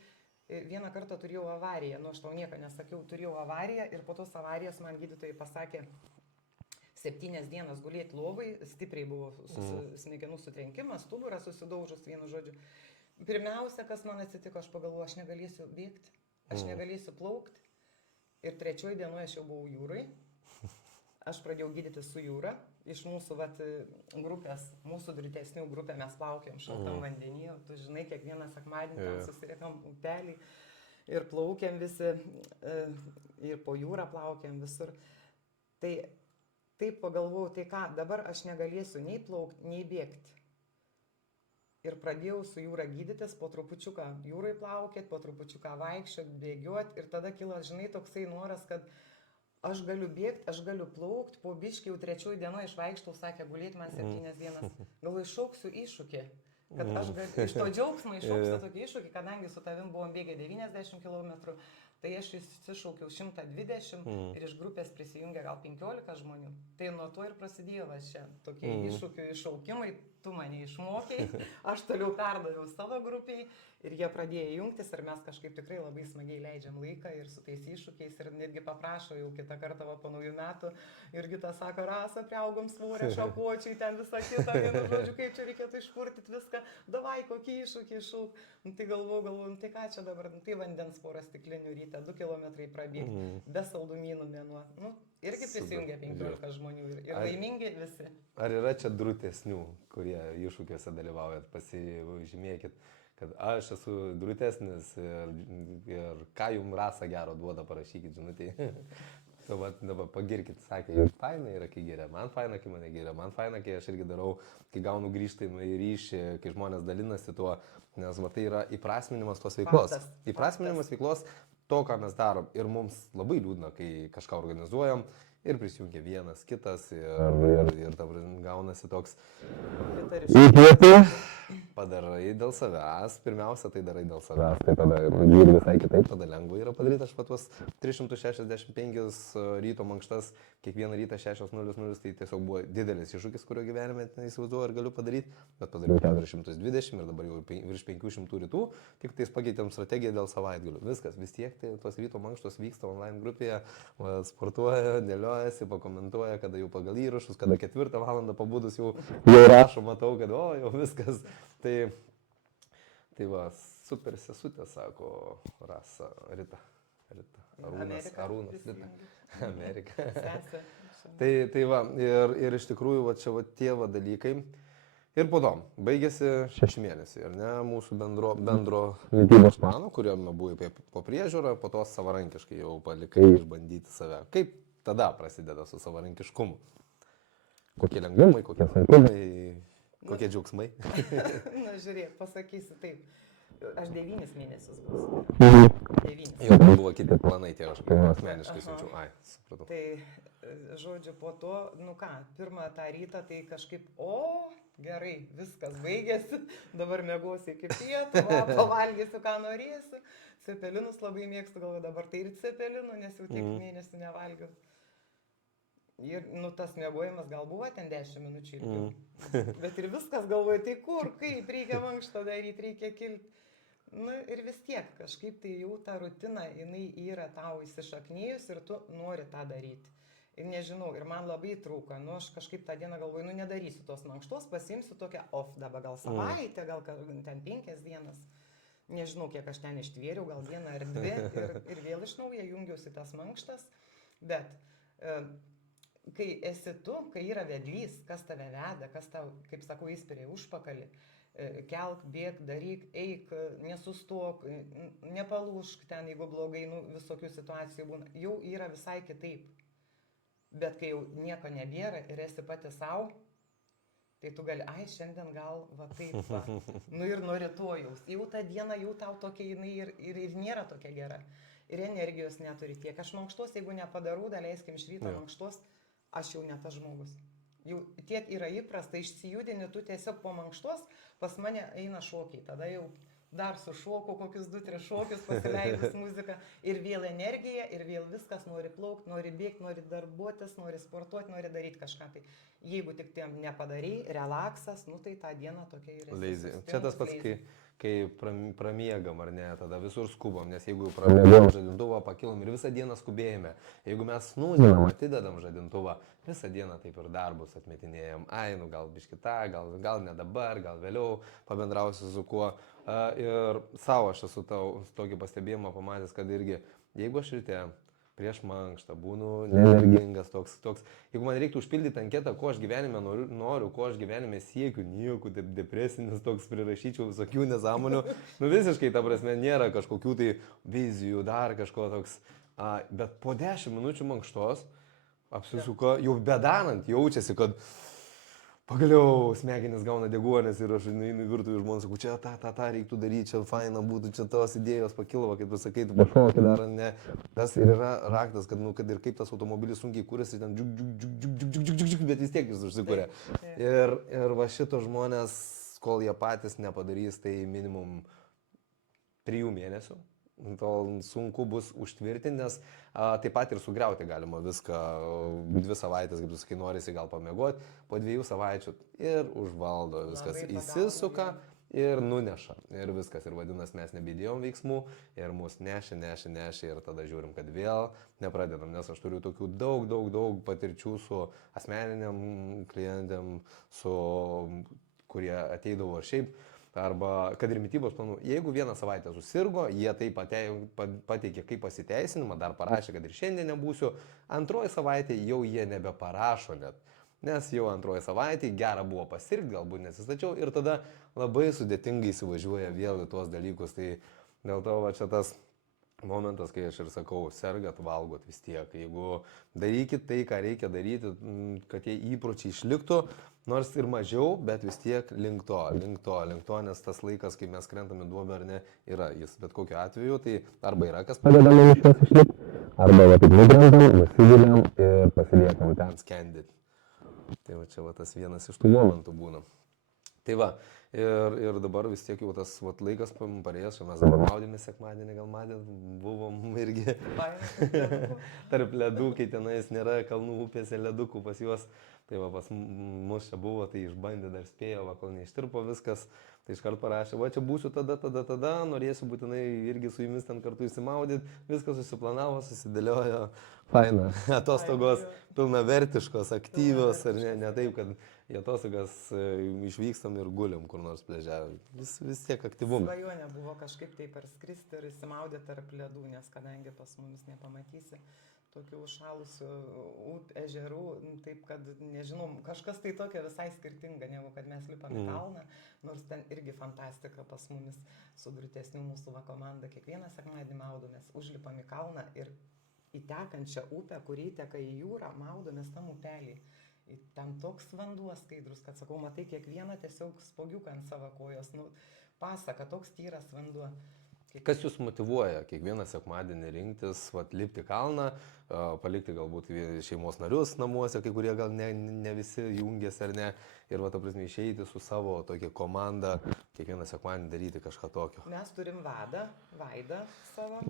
Vieną kartą turėjau avariją, aš tau nieko nesakiau, turėjau avariją ir po tos avarijos man gydytojai pasakė 7 dienas gulėti lovai, stipriai buvo smegenų sutrenkimas, stuburas susidaužus, vienu žodžiu. Pirmiausia, kas man atsitiko, aš pagalvoju, aš negalėsiu bėgti, aš negalėsiu plaukti. Ir 3 dienoje aš jau buvau jūrai. Aš pradėjau gydyti su jūra. Iš mūsų grupės, mūsų dritesnių grupė mes plaukiam šaltam vandenyje. Tu žinai, kiekvieną sekmadienį ten susiriekam upelį ir plaukiam visi, ir po jūrą plaukiam visur. Tai taip pagalvojau, tai ką, dabar aš negalėsiu nei plaukti, nei bėgti. Ir pradėjau su jūra gydytis, po trupučiuką jūrai plaukėt, po trupučiuką vaikščiot, bėgioti. Ir tada kilo, žinai, toksai noras, kad aš galiu bėgti, aš galiu plaukti, po biškį jau 3 dienoje išvaikštau, sakė, gulėti man 7 dienas. Galvoju, iššauksiu iššūkį, kad aš iš to džiaugsmo iššauksiu tokį iššūkį, kadangi su tavim buvom bėgę 90 km, tai aš išsišaukiau 120 ir iš grupės prisijungė gal 15 žmonių. Tai nuo to ir prasidėjo čia tokie iššūkių iššaukimai. tu mane išmokai, aš toliau perdaviau savo grupiai ir jie pradėjo jungtis ir mes kažkaip tikrai labai smagiai leidžiam laiką ir su tais iššūkiais ir netgi paprašo jau kitą kartą va, po naujų metų ir kita sako, Rasa, priaugom svorę, šakočiai, ten visą kitą, vienu žodžiu, kaip čia reikėtų išpurtyti viską, davai kokį iššūkį iššūk. Nu, tai galvoju, tai ką čia dabar, nu, tai vandens porą stiklinių ryte, 2 km prabėgti, be saldumynų mėnuo. Nu, irgi prisijungia 15 žmonių ir laimingi visi. Ar yra čia drūtesnių, kurie iššūkiuose dalyvaujat, pasižymėkit, kad aš esu drūtesnis ir ką jums Rasa gero duoda, parašykit žinutį. Dabar pagirkit, sakė, jums faina yra, kai geria, man faina, kai mane geria, man faina, kai aš irgi darau, kai gaunu grįžtamą į ryšį, kai žmonės dalinasi tuo, nes va, tai yra įprasminimas tos veiklos. Įprasminimas veiklos to, ką mes darom. Ir mums labai liūdna, kai kažką organizuojam ir prisijungia vienas, kitas ir dabar gaunasi toks įkvėpi, padarai dėl savęs, pirmiausia tai darai dėl savęs, tai tada žiūri visai kitaip, tada lengva yra padaryti, aš pat tuos 365 ryto mankštas, kiekvieną rytą 6:00, tai tiesiog buvo didelis iššūkis, kurio gyvenime neįsivaizduoju ar galiu padaryti, bet padariau 420 ir dabar jau virš 500 rytų, tik tais pakeitėm strategiją dėl savaitgalių. Viskas, vis tiek tai tos ryto mankštos vyksta online grupėje, sportuoja, dėliojasi, pakomentuoja, kada jau pagal įrašus, kada 4 valandą pabudus jau rašo, matau, kad jau viskas. Tai va, super sesutė, sako Rasa, Rita, Arūnas, Rita, Amerika. Tai va, ir iš tikrųjų, va čia va tie va dalykai. Ir po to, baigėsi 6 mėnesiai, ar ne, mūsų bendro mitybos plano, kuriame buvai po priežiūrą, po to savarankiškai jau palikai išbandyti save. Kaip tada prasideda su savarankiškumu? Kokie lengvumai, kokie sunkumai? Kokie džiaugsmai? Na, žiūrėk, pasakysiu taip. Aš 9 mėnesius buvau. 9. Jau buvo kiti planai, tie aš asmeniškai siunčiu. Ai, supratau. Tai, žodžiu, po to, nu ką, pirmą tą rytą, tai kažkaip, gerai, viskas baigėsi, dabar mėgosiu iki pietų, pavalgysiu, ką norėsiu. Cepelinus labai mėgstu, galvoju, dabar tai ir cepelinų, nes jau tiek mėnesių nevalgiau. Ir, nu, tas mėgojimas gal buvo ten 10 minučių ilgiau. Bet ir viskas galvoju, tai kur, kaip, reikia mankštą daryti, reikia kilti. Nu, ir vis tiek, kažkaip tai jau ta rutina, jinai yra tau įsišaknėjus ir tu nori tą daryti. Ir nežinau, ir man labai trūko, nu, aš kažkaip tą dieną galvoju, nu, nedarysiu tos mankštos, pasiimsiu tokią off dabar, gal savaitę, gal ten 5 dienas. Nežinau, kiek aš ten ištvėriau, gal 1 ar 2 ir vėl iš naujo jungiausi tas mankštas. Bet kai esi tu, kai yra vedlys, kas tave veda, kas tau, kaip sakau, įspiria užpakalį, kelk, bėk, daryk, eik, nesustok, nepalūšk ten, jeigu blogai, nu, visokių situacijų būna, jau yra visai kitaip. Bet kai jau nieko nebėra ir esi pati savo, tai tu gali, šiandien gal, va taip, va. Nu ir nuo rytojaus. Jau tą dieną, jau tau tokia jinai ir nėra tokia gera. Ir energijos neturi tiek. Aš mankštos, jeigu nepadarau, daleiskim iš ryto mankštos, aš jau ne tas žmogus. Jau tiek yra įprasta, išsijudini, tu tiesiog po mankštos, pas mane eina šokiai. Tada jau dar sušoku kokius 2-3 šokius, pasileidus muziką. Ir vėl energija, ir vėl viskas, nori plaukti, nori bėgti, nori darbuotis, nori sportuoti, nori daryti kažką. Tai jeigu tik tiem nepadarai, relaksas, nu tai tą dieną tokia ir esi. Lazy. Čia tas pats, kai pramiegam ar ne, tada visur skubam, nes jeigu pramiegam žadintuvą, pakilom ir visą dieną skubėjame. Jeigu mes snūzinam, atidedam žadintuvą, visą dieną taip ir darbus atmetinėjom. Nu gal biškita, gal ne dabar, gal vėliau pabendrausiu su kuo. Ir savo aš esu tokį pastebėjimą pamatęs, kad irgi, jeigu aš ryte prieš mankštą būnu energingas toks, jeigu man reiktų užpildyti anketą, ko aš gyvenime noriu, ko aš gyvenime siekiu, nieko, depresinis toks prirašyčiau visokių nesąmonių, nu visiškai, ta prasme, nėra kažkokių tai vizijų, dar kažko toks, bet po 10 minučių mankštos apsisuka, jau bedanant jaučiasi, kad pagaliau smegenis gauna deguonės ir aš einu į virtuvę ir žmonės sakau, čia tą reiktų daryti, čia faina būtų, čia tos idėjos pakilo, kaip tu sakai, tu pašokį dar, ne. Tas ir yra raktas, kad, nu, kad ir kaip tas automobilis sunkiai kūrėsi, ten džiuk, bet vis tiek jis užsikūrė. Ir va šito žmonės, kol jie patys nepadarys, tai minimum 3 mėnesių, tol sunku bus užtvirtinti, nes taip pat ir sugriauti galima viską 2 savaitės, kaip tu sakai, norisi gal pamiegoti, po 2 savaičių ir užvaldo viskas, Labai pagauna, įsisuka jo. ir nuneša. Ir viskas, ir vadinasi, mes nebedėjom veiksmų ir mus nešė ir tada žiūrim, kad vėl nepradedam, nes aš turiu tokių daug patirčių su asmeniniam klientėm, kurie ateidavo ir šiaip. Arba kad ir mitybos planų. Jeigu 1 savaitę susirgo, jie tai pateikė kaip pasiteisinimą, dar parašė, kad ir šiandien nebūsiu, 2 savaitė jau jie nebeparašo net. Nes jau 2 savaitė gera buvo pasirgti, galbūt nesistačiau ir tada labai sudėtingai įsivažiuoja vėl į tuos dalykus. Tai dėl to va čia tas momentas, kai aš ir sakau, sergat, valgot vis tiek. Jeigu darykit tai, ką reikia daryti, kad tie įpročiai išliktų, nors ir mažiau, bet vis tiek link to, nes tas laikas, kai mes krentame duobę ar ne, yra jis bet kokiu atveju, tai arba yra kas padeda mums išlikti, arba va taip nukrentam, nusiviliam ir pasiliekam ten skendyti. Tai va čia va tas vienas iš tų momentų būna. Tai va, ir dabar vis tiek jau tas vat, laikas parėjęs, mes dabar maudėmės sekmadienį, gal matėt, buvom irgi tarp ledų, kai tenais nėra kalnų upėse ledukų pas juos. Tai va pas mus čia buvo, tai išbandė, dar spėjo, va kol neištirpo viskas, tai iškart parašė, va čia būsiu tada, norėsiu būtinai irgi su jumis ten kartu įsimaudyti, viskas susiplanavo, susidėliojo, faina, atostogos pilnavertiškos, aktyvios, ar ne taip, kad į atostogas išvykstam ir gulim kur nors pliaže, vis tiek aktyvumas. Svajonė buvo kažkaip tai parskristi ir įsimaudyti tarp ledų, nes kadangi pas mumis nepamatysi tokių užšalusių ežerų, taip kad, nežinau, kažkas tai tokio visai skirtinga, negu kad mes lipam į kalną, nors ten irgi fantastika pas mumis su Drūtesnių mūsų va komanda, kiekvieną sekmadienį maudomės, užlipam į kalną ir į tekančią upę, kuri įteka į jūrą, maudomės tam upelį. Ten toks vanduo skaidrus, kad sakau, matai kiekvieną tiesiog spogiuką ant savo kojos, nu, pasaka, toks tyras vanduo. Kas jūs motyvuoja kiekvieną sekmadienį rinktis, vat, lipti kalną, palikti galbūt šeimos narius namuose, kai kurie gal ne visi jungiasi ar ne, ir va, ta prasme, išeiti su savo tokia komanda, kiekvieną sekmadienį daryti kažką tokio? Mes turim Vaidą savo,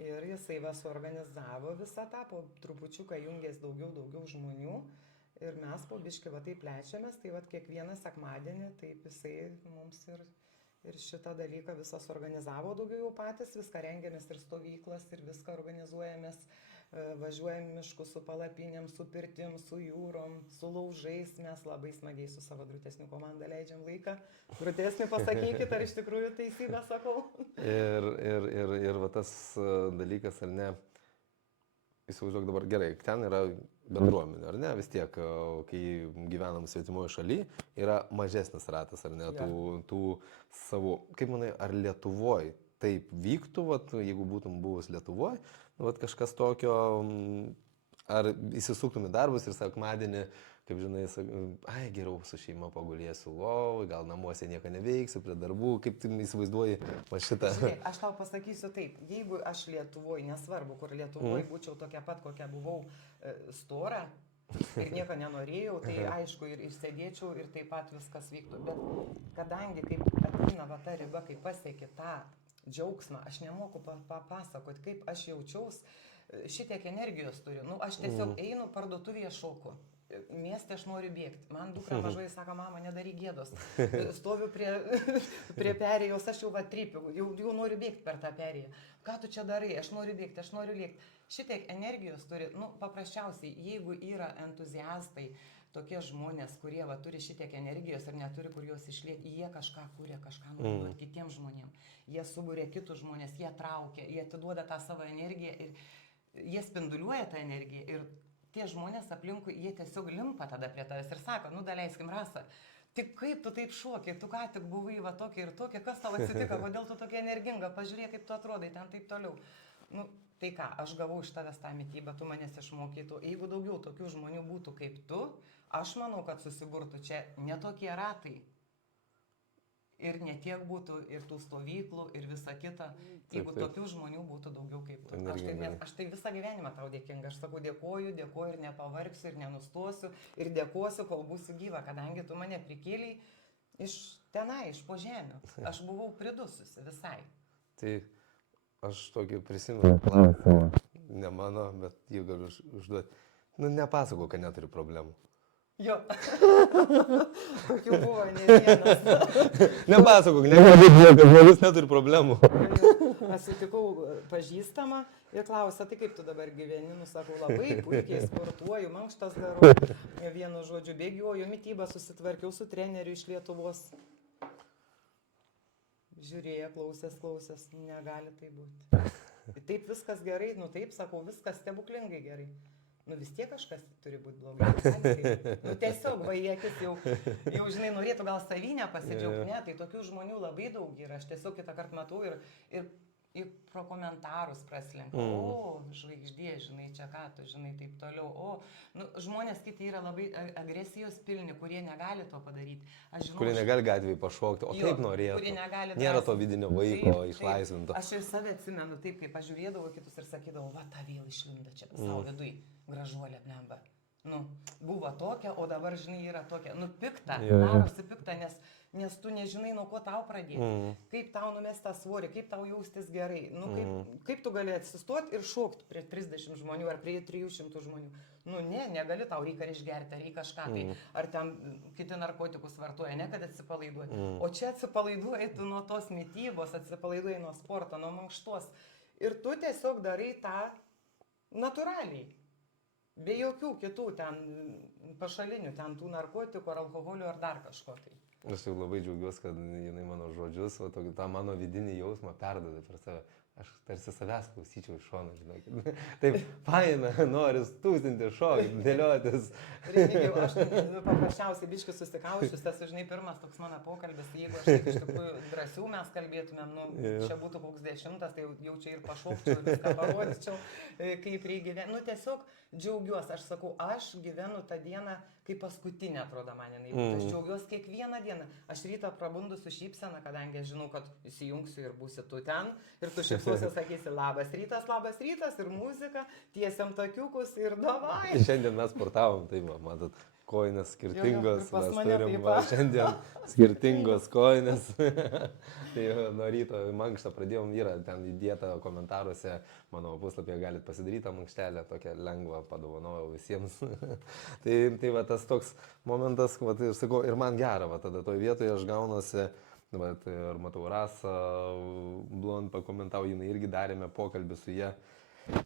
ir jisai va suorganizavo visą tą, po trupučiuką jungės daugiau žmonių, ir mes po biškį va taip plečiamės, tai va kiekvieną sekmadienį taip jisai mums ir šitą dalyką visas organizavo daugiau jau patys, viską rengiamės ir stovyklas, ir viską organizuojamės, važiuojam miškus su palapinėm, su pirtim, su jūrom, su laužais, mes labai smagiai su savo Drūtesnių komanda leidžiam laiką. Drūtesnį pasakykit, ar iš tikrųjų teisybę sakau. Ir va tas dalykas, ar ne, įsivaizduok dabar gerai, ten yra bendruomenė, ar ne, vis tiek, kai gyvenam svetimoje šalyje, yra mažesnis ratas, ar ne, tų savo, kaip manai, ar Lietuvoje taip vyktų, vat, jeigu būtum buvus Lietuvoje, vat, kažkas tokio, ar įsisuktum į darbus ir sekmadienį, kaip žinai, ai, geriau su šeima pagulėsiu lovoj, gal namuose nieko neveiksiu, prie darbų, kaip tu įsivaizduoji va šitą. Žiūrėk, aš tau pasakysiu taip, jeigu aš Lietuvoje, nesvarbu, kur Lietuvoje būčiau tokia pat, kokia buvau stora ir nieko nenorėjau, tai aišku, ir sėdėčiau ir taip pat viskas vyktų. Bet kadangi kaip ateina va ta riba, kai pasieki tą džiaugsmą, aš nemoku papasakoti, kaip aš jaučiaus, šitiek energijos turiu. Nu, aš tiesiog einu parduotuvėje šoku. Mieste aš noriu bėgti. Man dukra mažai sako, mama, nedaryk gėdos. Stoviu prie perėjos, aš jau va trypiu, jau noriu bėgti per tą perėją. Ką tu čia darai? Aš noriu bėgti, aš noriu lėkti. Šitiek energijos turi, nu, paprasčiausiai, jeigu yra entuziastai, tokie žmonės, kurie va turi šitiek energijos ir neturi kur jos išlieti, jie kažką kūrė, kažką nori duoti kitiems žmonėms. Jie subūrė kitus žmonės, jie traukia, jie atiduoda tą savo energiją ir jie spinduliuoja tą energiją. Ir tie žmonės aplinkui, jie tiesiog limpa tada prie tavęs ir sako, nu daleiskim Rasa, tik kaip tu taip šokiai, tu ką tik buvai va tokia ir tokia, kas tau atsitiko, kodėl tu tokia energinga, pažiūrėk, kaip tu atrodai, ten taip toliau. Nu, tai ką, aš gavau iš tavęs tą mitybą, tu manęs išmokytų, jeigu daugiau tokių žmonių būtų kaip tu, aš manau, kad susiburtų čia netokie ratai. Ir netiek būtų ir tų stovyklų, ir visa kita, jeigu tokių žmonių būtų daugiau kaip tu. Aš tai visą gyvenimą tau dėkinga. Aš sakau, dėkoju ir nepavargsiu, ir nenustosiu, ir dėkosiu, kol būsiu gyva, kadangi tu mane prikėlei iš tenai, iš po žemių. Aš buvau pridususi visai. Tai Aš tokį prisimenu klausimą. Ne mano, bet jį galiu užduoti. Nu, nepasakau, kad neturi problemų. Jo. Jų buvo ne vienas. Nepasakok, negalvoju, kad žmogus neturi problemų. Aš sutikau pažįstamą ir klausė, tai kaip tu dabar gyveni, nu sakau, labai puikiai sportuoju, mankštas darau, vienu žodžiu bėgioju, mitybą susitvarkiau su treneriu iš Lietuvos. Žiūrėjo, klausės, negali tai būti. Taip viskas gerai, nu taip sakau, viskas stebuklingai gerai. Nu vis tiek kažkas turi būti blogai. Nu tiesiog vajėkis jau žinai, norėtų gal savinę pasidžiaugti, ne, tai tokių žmonių labai daug yra. Aš tiesiog kitą kartą matau ir pro komentarus praslenku. O, žvaigždė, žinai, čia ką tu, žinai, taip toliau. O, nu, žmonės kiti yra labai agresijos pilni, kurie negali to padaryti. Žinau, kurie negali gatvėje pašokti, o taip norėtų. Nėra to vidinio vaiko išlaisvinto. Aš ir save atsimenu taip, kaip aš žiūrėdavau kitus ir sakydavau, va, ta vėl išlinda čia savo vidui, gražuolė blemba. Nu, buvo tokia, o dabar, žinai, yra tokia. Nu, pikta, darosi pikta, nes tu nežinai, nuo ko tau pradėti. Kaip tau numest tą svorį, kaip tau jaustis gerai. Nu, kaip tu gali atsistoti ir šokti prie 30 žmonių ar prie 300 žmonių. Nu, negali, tau reikia išgerti, reikia kažką. Tai, ar ten kiti narkotikus vartoja, ne kad atsipalaiduoji. O čia atsipalaiduoji tu nuo tos mitybos, atsipalaiduoji nuo sporto, nuo mankštos. Ir tu tiesiog darai tą natūraliai. Be jokių kitų ten pašalinių, ten tų narkotikų ar alkoholio ar dar kažko tai. Aš jau labai džiaugiuosi, kad jinai mano žodžius, o tą mano vidinį jausmą perdavė per save. Aš tarsi savęs klausyčiau iš šono, žinokit. Taip, faina, nori stūzinti, šokti, dėliotis. Remigijau, aš paprasčiausiai biškis susikaušius, tas, žinai, pirmas toks mano pokalbis, jeigu aš taip iš tikrųjų drąsiau mes kalbėtumėm, nu, čia būtų koks 10, tai jau čia ir pašokčiau, viską parodyčiau, kaip reikia gyventi. Nu, tiesiog džiaugiuosi, aš sakau, aš gyvenu tą dieną, kaip paskutinė, atrodo man jinai. Aš džiaugiuosi kiekvieną dieną. Aš rytą prabundu su šypsena, kadangi aš žinau, kad įsijungsiu ir būsi tu ten. Ir tu šypsosi, sakysi, labas rytas ir muzika, tiesiam takiukus ir davai. Šiandien mes sportavom, tai matot, koinės skirtingos, mes turim šiandien skirtingos koinės. Tai nuo ryto mankštą pradėjom, yra ten įdėta komentaruose, mano puslapyje galite pasidaryti tą mankštelę, tokią lengvą padovanojau visiems. tai va tas toks momentas, va, tai, sakau, ir man gera, va, tada toj vietoje aš gaunasi, va, tai, ir matau Rasą Blond pakomentavo, jinai irgi darėme pokalbį su ją.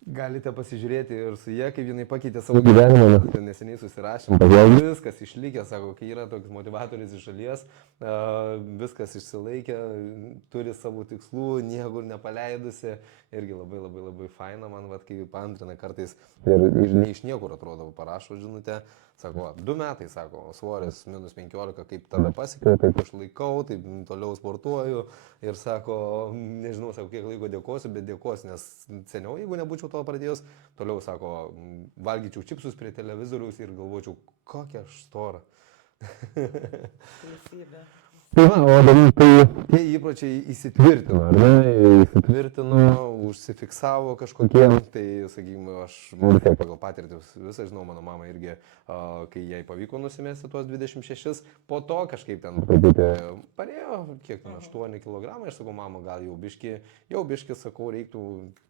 Galite pasižiūrėti ir su jie, kaip jinai pakeitė savo gyvenimą, mes neseniai susirašėm, viskas išlikė, sako, kai yra toks motivatorius iš šalies, viskas išsilaikė, turi savo tikslų, niekur nepaleidusi, irgi labai faina, man, vat, kai paantrina kartais ir ne iš niekur atrodo, parašo žinutę, sako, 2 metai, sako, svoris minus 15, kaip tada pasiekiau, taip aš laikau, taip toliau sportuoju ir sako, nežinau, sako, kiek laiko dėkosiu, bet dėkosiu, nes seniau, jeigu nebūčiau to pradėjus, toliau, sako, valgyčiau čipsus prie televizoriaus ir galvočiau, kokia aš stora. Teisybė. Tai va, o dabar tai tie įpročiai įsitvirtino, ar ne? Įsitvirtino, užsifiksavo kažkokie, tai, sakykime, aš pagal patirtį visą žinau, mano mama irgi, kai jai pavyko nusimesti tuos 26, po to kažkaip ten parėjo, kiek ten 8 kg, aš sakau, mama, gal jau biški, sakau, reiktų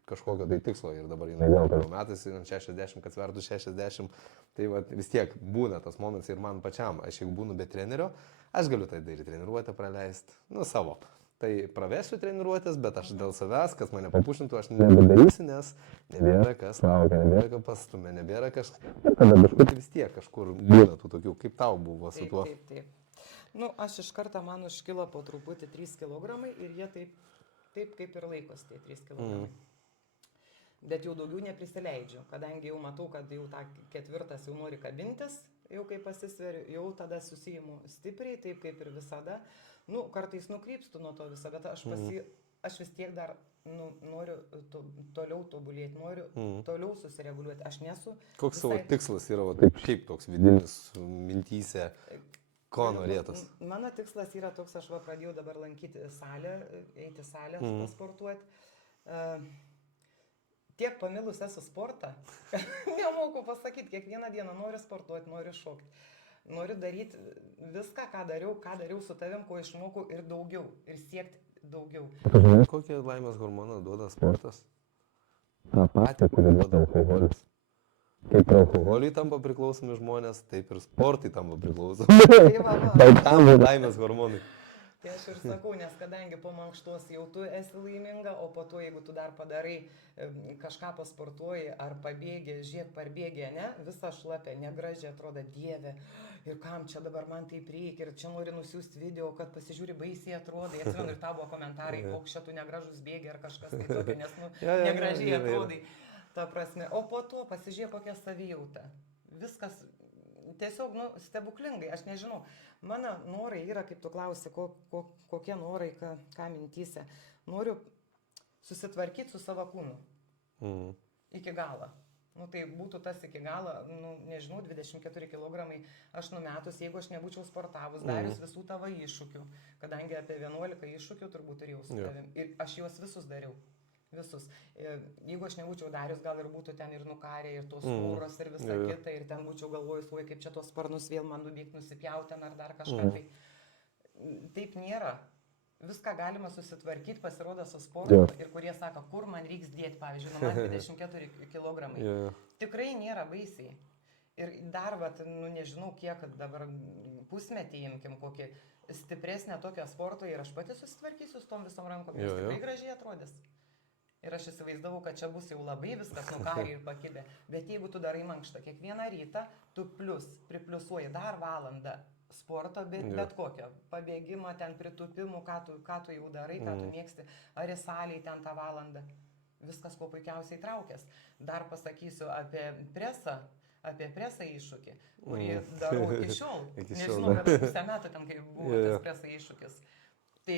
kažkokio tai tikslo ir dabar jinai vėl toliau metais 60, kad svertų 60, tai va, vis tiek būna tas momentas ir man pačiam, aš jeigu būnu be trenerio, aš galiu tai daryti, treniruotę praleisti, nu savo. Tai pravesiu treniruotės, bet aš dėl savęs, kas mane papušintų, aš nebedarysiu, nes nebėra kas laukia, nebėra kas pastumė, nebėra kažkas. Ir tada kažkur vis tiek kažkur būna tų tokių, kaip tau buvo su tuo. Taip. Nu, aš iš karto man užkilo po truputį 3 kg ir jie taip kaip ir laikosi tie 3 kg. Bet jau daugiau neprisileidžiu, kadangi jau matau, kad jau tą 4 jau nori kabintis. Jau kai pasisveriu, jau tada susijimu stipriai, taip kaip ir visada. Nu, kartais nukrypstu nuo to viso, bet aš vis tiek dar noriu toliau tobulėti, noriu toliau susireguliuoti. Aš nesu... Koks savo tikslas yra, taip šiaip toks vidinis mintyse, ko norėtas? Mano tikslas yra toks, aš pradėjau dabar lankyti salę, eiti salę, pasportuoti. Tiek pamilus esu sportą, nemoku pasakyti, kiekvieną dieną noriu sportuoti, noriu šokti, noriu daryti viską, ką dariau su tavim, ko išmokau ir daugiau, ir siekti daugiau. Kokie laimės hormonai duoda sportas? Ta patį, kurį duoda alkoholis. Kaip ir alkoholiui tampa priklausomi žmonės, taip ir sportui tampa priklausomi. Tai va. Tai tam laimės hormonai. Tai aš ir sakau, nes kadangi po mankštos jau tu esi laiminga, o po to, jeigu tu dar padarai kažką pasportuoji ar pabėgi, žiūrėk, parbėgi, ne, visa šlapia, negražiai atrodo, Dieve, ir kam čia dabar man taip reikia, ir čia nori nusiųsti video, kad pasižiūri baisiai atrodo, atsimenu ir tavo komentarai, koks čia tu negražus bėgi ar kažkas tai tokio, nes negražiai atrodai. Ta prasme, o po to pasižiūrėk kokią savijautą. Viskas tiesiog, stebuklingai, aš nežinau. Mano norai yra, kaip tu klausi, kokie norai, ką mintyse. Noriu susitvarkyti su savo kūnu. Iki galo. Tai būtų tas iki galo, nežinau, 24 kg aš numetus, jeigu aš nebūčiau sportavus, darius visų tavo iššūkių. Kadangi apie 11 iššūkių turbūt turėjau su tavim. Ir aš juos visus dariau. Visus. Jeigu aš nebūčiau darius, gal ir būtų ten ir nukarė, ir tos mūros, ir visa kita, ir ten būčiau galvojus, oi, kaip čia tos sparnus vėl man nubėgti, nusipjauti ten ar dar kažką. Tai taip nėra. Viską galima susitvarkyti, pasirodo su sportu. Ir kurie sako, kur man reiks dėti, pavyzdžiui, man 24 kg. Tikrai nėra baisiai. Ir dar, nežinau, kiek dabar pusmetį imkim kokį stipresnę tokią sportą ir aš pati susitvarkysiu su tom visom rankom. Jis tikrai gražiai atrodys. Ir aš įsivaizdavau, kad čia bus jau labai viskas nukarį ir pakibė. Bet jeigu tu darai mankštą kiekvieną rytą, tu pripliusuoji dar valandą sporto, bet kokio. Pabėgimo, ten pritupimų, ką tu jau darai, ką tu mėgsti. Ar į salį ten tą valandą. Viskas kuo puikiausiai traukės. Dar pasakysiu apie presą iššūkį, kurį darau iki šiol. Nežinau, kad pusę metų ten, kai buvo tas presą iššūkis. Tai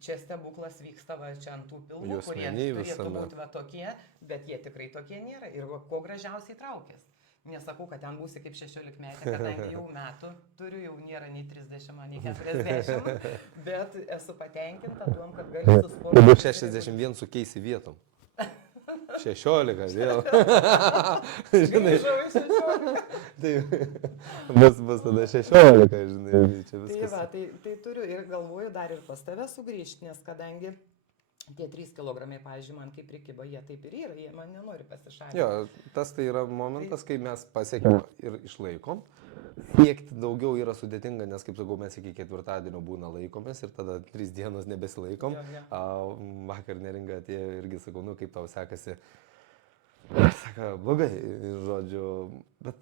čia stebuklas vyksta čia ant tų pilvų, kurie turėtų būti tokie, bet jie tikrai tokie nėra. Ir kuo gražiausiai traukės. Nesakau, kad ten būsi kaip 16 metė, kadangi jau metų turiu, jau nėra nei 30, nei 40, bet esu patenkinta tuom, kad galiu su sportu. Dabar 61 sukeisi vietom. 16 vėl. Žinai, bus tada 16, žinai, čia viskas. Tai turiu ir galvoju dar ir pas tave sugrįžti, nes kadangi tie 3 kg, pavyzdžiui, man kaip prikiba, jie taip ir yra, jie man nenori pasišalinti. Jo, tas tai yra momentas, kai mes pasiekime ir išlaikom. Siekti daugiau yra sudėtinga, nes, kaip sakau, mes iki ketvirtadienio būna laikomės ir tada 3 dienos nebesilaikom. Vakar neringa atėjo irgi sakau, kaip tau sekasi. Sako, blogai, žodžiu, bet,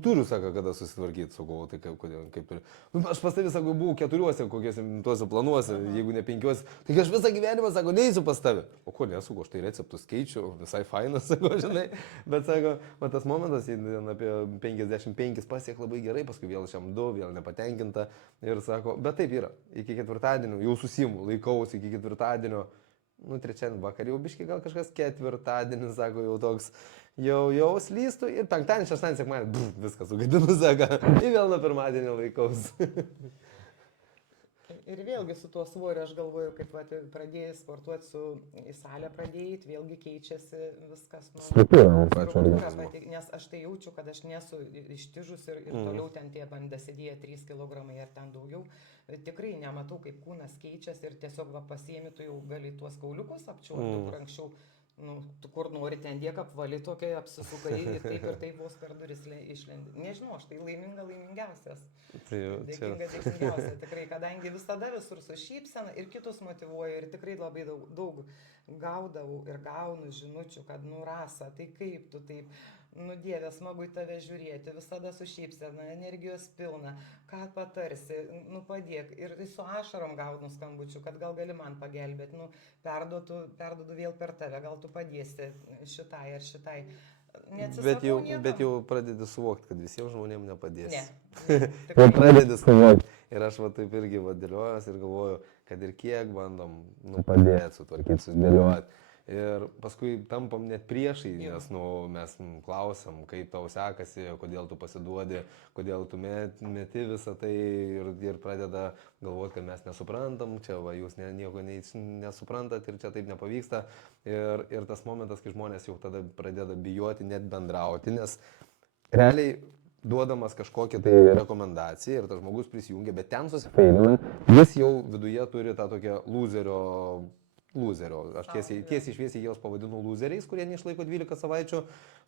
turiu, sako, kada susitvarkyti, sakau, tai kaip turiu. Aš pas tavį, sako, buvau 4 kokiuose tuose planuose, jeigu ne 5, tai aš visą gyvenimą, sako, neįsiu pas tavį. O ko nesuku, aš tai receptus keičiu, visai fainas, sako, žinai, bet, sako, tas momentas, apie 55 pasiek labai gerai, paskui vėl šiam 2, vėl nepatenkinta ir sako, bet taip yra, iki ketvirtadienio, jau susimu, laikausi iki ketvirtadienio. Trečiadienį vakar jau biški gal kažkas ketvirtadienį, sako, jau toks, jau slystų ir penktadienį, šeštadienį, sekmadienį, viskas sugadinu, sako, ir vėl nuo pirmadienio laikaus. Ir vėlgi su tuo svoriu aš galvoju, kaip pradėjai sportuoti į salę pradėjai, vėlgi keičiasi viskas. Struktūra, nes aš tai jaučiu, kad aš nesu ištižus ir toliau ten tie dasidėję 3 kg ar ten daugiau. Tikrai nematau, kaip kūnas keičiasi ir tiesiog pasiemi, tu jau gali tuos kauliukus apčiuopti, kur anksčiau, tu kur nori ten dėk apvali tokia, apsisukai ir taip vos per duris išlendi. Nežinau, aš tai laimingiausias. Dėkingiausia, tikrai, kadangi visada visur su šypsena ir kitus motyvuoju ir tikrai labai daug gaudavau ir gaunu žinučių, kad Rasa, tai kaip tu taip, Dieve, smagu į tave žiūrėti, visada su šypsena, energijos pilna, ką patarsi, padėk ir su ašarom gaunu skambučių, kad gal gali man pagelbėti, perduodu vėl per tave, gal tu padėsi šitai ar šitai. Bet jau pradedi suvokti, kad visiems žmonėms nepadėsi. Ne. Pradedi suvokti. Ir aš taip irgi dėliojas ir galvoju, kad ir kiek bandom padėti, sutvarkyti, sudėlioti. Ir paskui tampam net priešai, nes mes klausom, kaip tau sekasi, kodėl tu pasiduodi, kodėl tu meti visą tai ir pradeda galvoti, kad mes nesuprantam, čia jūs nieko nesuprantat ir čia taip nepavyksta. Ir tas momentas, kai žmonės jau tada pradeda bijoti net bendrauti, nes realiai duodamas kažkokią tai rekomendaciją ir tas žmogus prisijungia, bet ten susifeilina, jis jau viduje turi tą tokią lūzerio. Aš tiesiai šviesiai jos pavadinu lūzeriais, kurie neišlaiko 12 savaičių.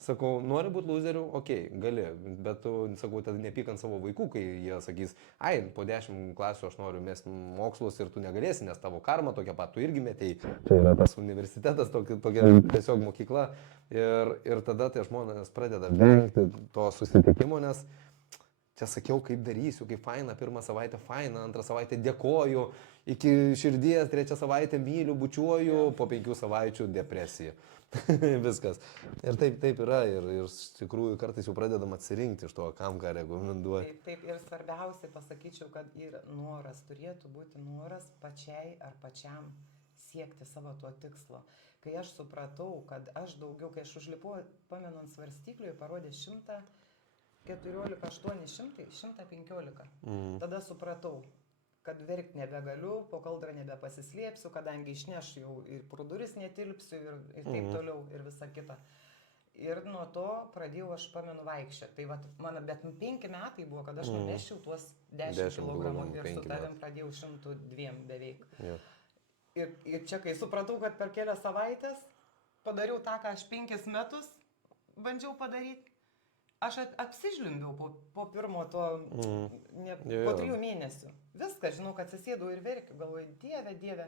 Sakau, nori būti lūzeriu, okei, gali, bet tu, sakau, tada nepyk ant savo vaikų, kai jie sakys, ai, po 10 klasių aš noriu mesti mokslus ir tu negalėsi, nes tavo karma tokia pat, tu irgi metei. Čia yra tas universitetas, tokia tiesiog mokykla. Ir tada tie žmonės pradeda vengti to susitikimo, nes čia sakiau, kaip darysiu, kaip faina, pirmą savaitę faina, antrą savaitę dėkoju, iki širdies, trečią savaitę myliu, bučiuoju, po 5 savaičių depresija. Viskas. Ir taip yra ir iš tikrųjų kartais jau pradedam atsirinkti iš to, kam ką rekomenduoti. Taip ir svarbiausia pasakyčiau, kad ir noras, turėtų būti noras pačiai ar pačiam siekti savo to tikslo. Kai aš supratau, kad aš daugiau, kai aš užlipau, pamenu, ant svarstyklių ir parodė 114, 800, 115. Tada supratau, kad verkti nebegaliu, po kaldrą nebepasislėpsiu, kadangi išneš jau ir pro duris netilpsiu ir taip toliau ir visa kita. Ir nuo to pradėjau, aš pamenu, vaikščioti. Tai mano, bet 5 metai buvo, kad aš numesčiau tuos 10 kg ir su tavim pradėjau 102 beveik. Jo. Ir čia, kai supratau, kad per kelias savaitės padariau tą, ką aš 5 metus bandžiau padaryti, aš apsižlimbiau po pirmo to, po 3 mėnesių. Viską, žinau, kad atsisėdau ir verkiu, galvoju, Dieve,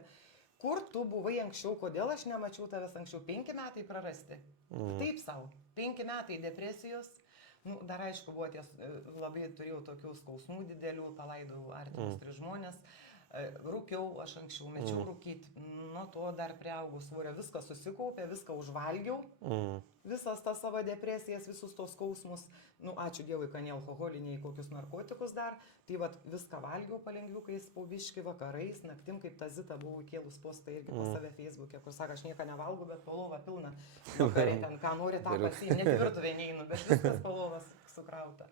kur tu buvai anksčiau, kodėl aš nemačiau tavęs anksčiau, 5 metai prarasti. Taip savo, 5 metai depresijos, dar aišku, buvo labai turėjau tokių skausmų didelių, palaidojau artimus 3 žmonės. Rūkiau, aš anksčiau mečiau rūkyti, nuo to dar priaugau svorio, viską susikaupė, viską užvalgiau, visas tas savo depresijas, visus tos skausmus, ačiū Dievui, kad ne alkoholį, nei kokius narkotikus dar, tai viską valgiau palengviukais, paubiški vakarais, naktim, kaip ta Zita buvo įkėlus postą irgi pas save Facebook'e, kur sako, aš nieko nevalgau, bet palova pilna, vakariai ten, ką nori tą pasiimti, net virtuvė neinu, bet viskas palovas sukrauta.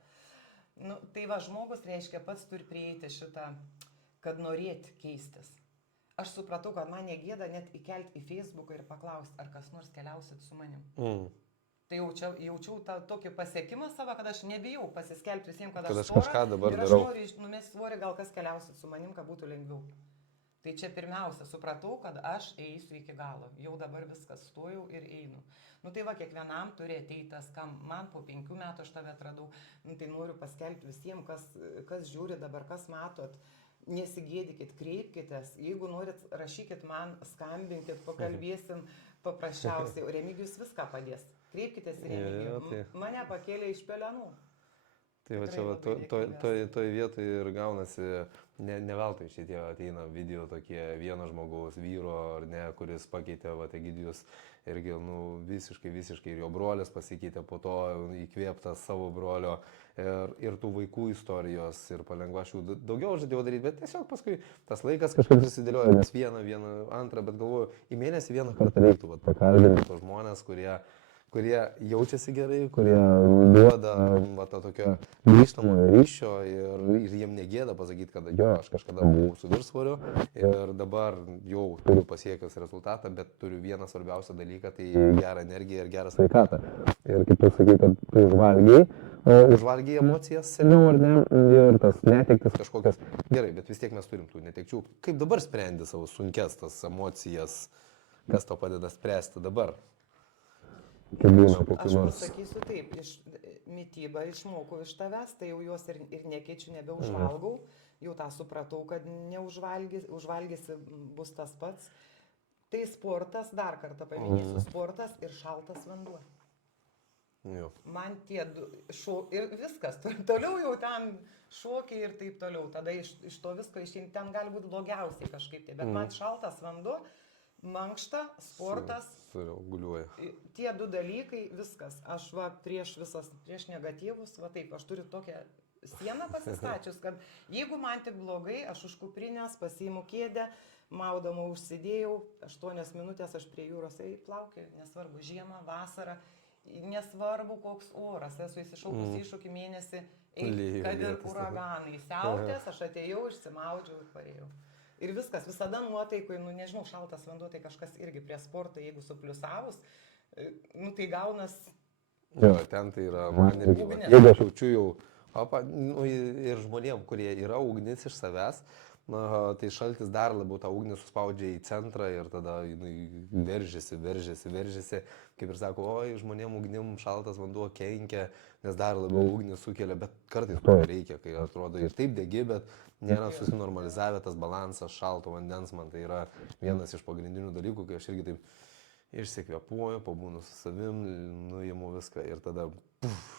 Tai žmogus, reiškia, pats turi prieiti šitą, kad norėti keistis. Aš supratau, kad man negėda net įkelti į Facebooką ir paklausti, ar kas nors keliausit su manim. Tai jaučiau tą tokį pasiekimą savo, kad aš nebijau pasiskelbti visiems, kad aš kažką dabar ir aš noriu numesti svorį, gal kas keliausit su manim, kad būtų lengviau. Tai čia pirmiausia, supratau, kad aš eisiu iki galo. Jau dabar viskas stojau ir einu. Tai kiekvienam turi ateiti tas, kam man po 5 metų aš tave atradau. Tai noriu paskelbti visiems, kas žiūri dabar, kas matot. Nesigėdykit, kreipkitės, jeigu norit, rašykit man, skambinkit, pakalbėsim, paprasčiausiai, Remigijus viską padės. Kreipkitės į Remigijų, mane pakėlė iš pelenų. Tai va čia toj vietoj ir gaunasi, ne veltui šitie ateina video tokie vieno žmogaus vyro, ar ne, kuris pakeitė Egidijus irgi visiškai ir jo brolis pasikeitė po to įkvėptas savo brolio ir tų vaikų istorijos ir palengva aš jau daugiau žadėjau daryti, bet tiesiog paskui tas laikas kažkaip susidėliojo, nes vieną, antrą, bet galvoju, į mėnesį vieną kartą reiktų pakalbinti tos žmonės, kurie jaučiasi gerai, kurie duoda tą tokio grįžtamojo ryšio ir jiem negėda pasakyti, kad jo, aš kažkada buvau su viršsvoriu ir dabar jau turiu pasiekęs rezultatą, bet turiu vieną svarbiausią dalyką, tai gerą energiją ir gerą sveikatą. Ir kaip tu sakai, kad užvalgiai emocijas seniau ar ne, ir tas netektis kažkokias. Gerai, bet vis tiek mes turim tų netekčių. Kaip dabar sprendi savo sunkes tas emocijas, kas tau padeda spręsti dabar? Aš pasakysiu taip, mitybą išmokau iš tavęs, tai jau juos ir nekeičiu, nebeužvalgau, jau tą supratau, kad užvalgysi bus tas pats. Tai sportas, dar kartą paminėsiu, sportas ir šaltas vanduo. Man tie ir viskas, toliau jau ten šokiai ir taip toliau, tada iš to visko išeina, ten gali būti blogiausiai kažkaip tai, bet man šaltas vanduo, mankšta, sportas, tie 2 dalykai, viskas. Aš prieš negatyvus, taip, aš turiu tokią sieną pasistačius, kad jeigu man tik blogai, aš už kuprinės pasiimu kėdę, maudama užsidėjau, 8 minutės aš prie jūros plaukioju, nesvarbu, žiemą, vasarą, nesvarbu koks oras, esu įsišaukus iššūkį mėnesį, kad ir uraganai, siautės, aš atėjau, išsimaudžiau ir parėjau. Ir viskas, visada nuotaikui, nežinau, šaltas vanduo, tai kažkas irgi prie sporto, jeigu supliusavus, tai gaunas Jo, ten tai yra man irgi, Ugnis. jeigu aš jaučiu jau, ir žmonėm, kurie yra ugnis iš savęs, tai šaltis dar labiau tą ugnį suspaudžia į centrą ir tada jinai veržiasi, kaip ir sako, oi, žmonėm ugnim šaltas vanduo kenkia, nes dar labiau ugnį sukelia, bet kartais to reikia, kai atrodo ir taip degi, bet nėra susinormalizavę tas balansas šalto vandens, man tai yra vienas iš pagrindinių dalykų, kai aš irgi taip išsikvėpuoju, pabūnu su savim, nuimu viską ir tada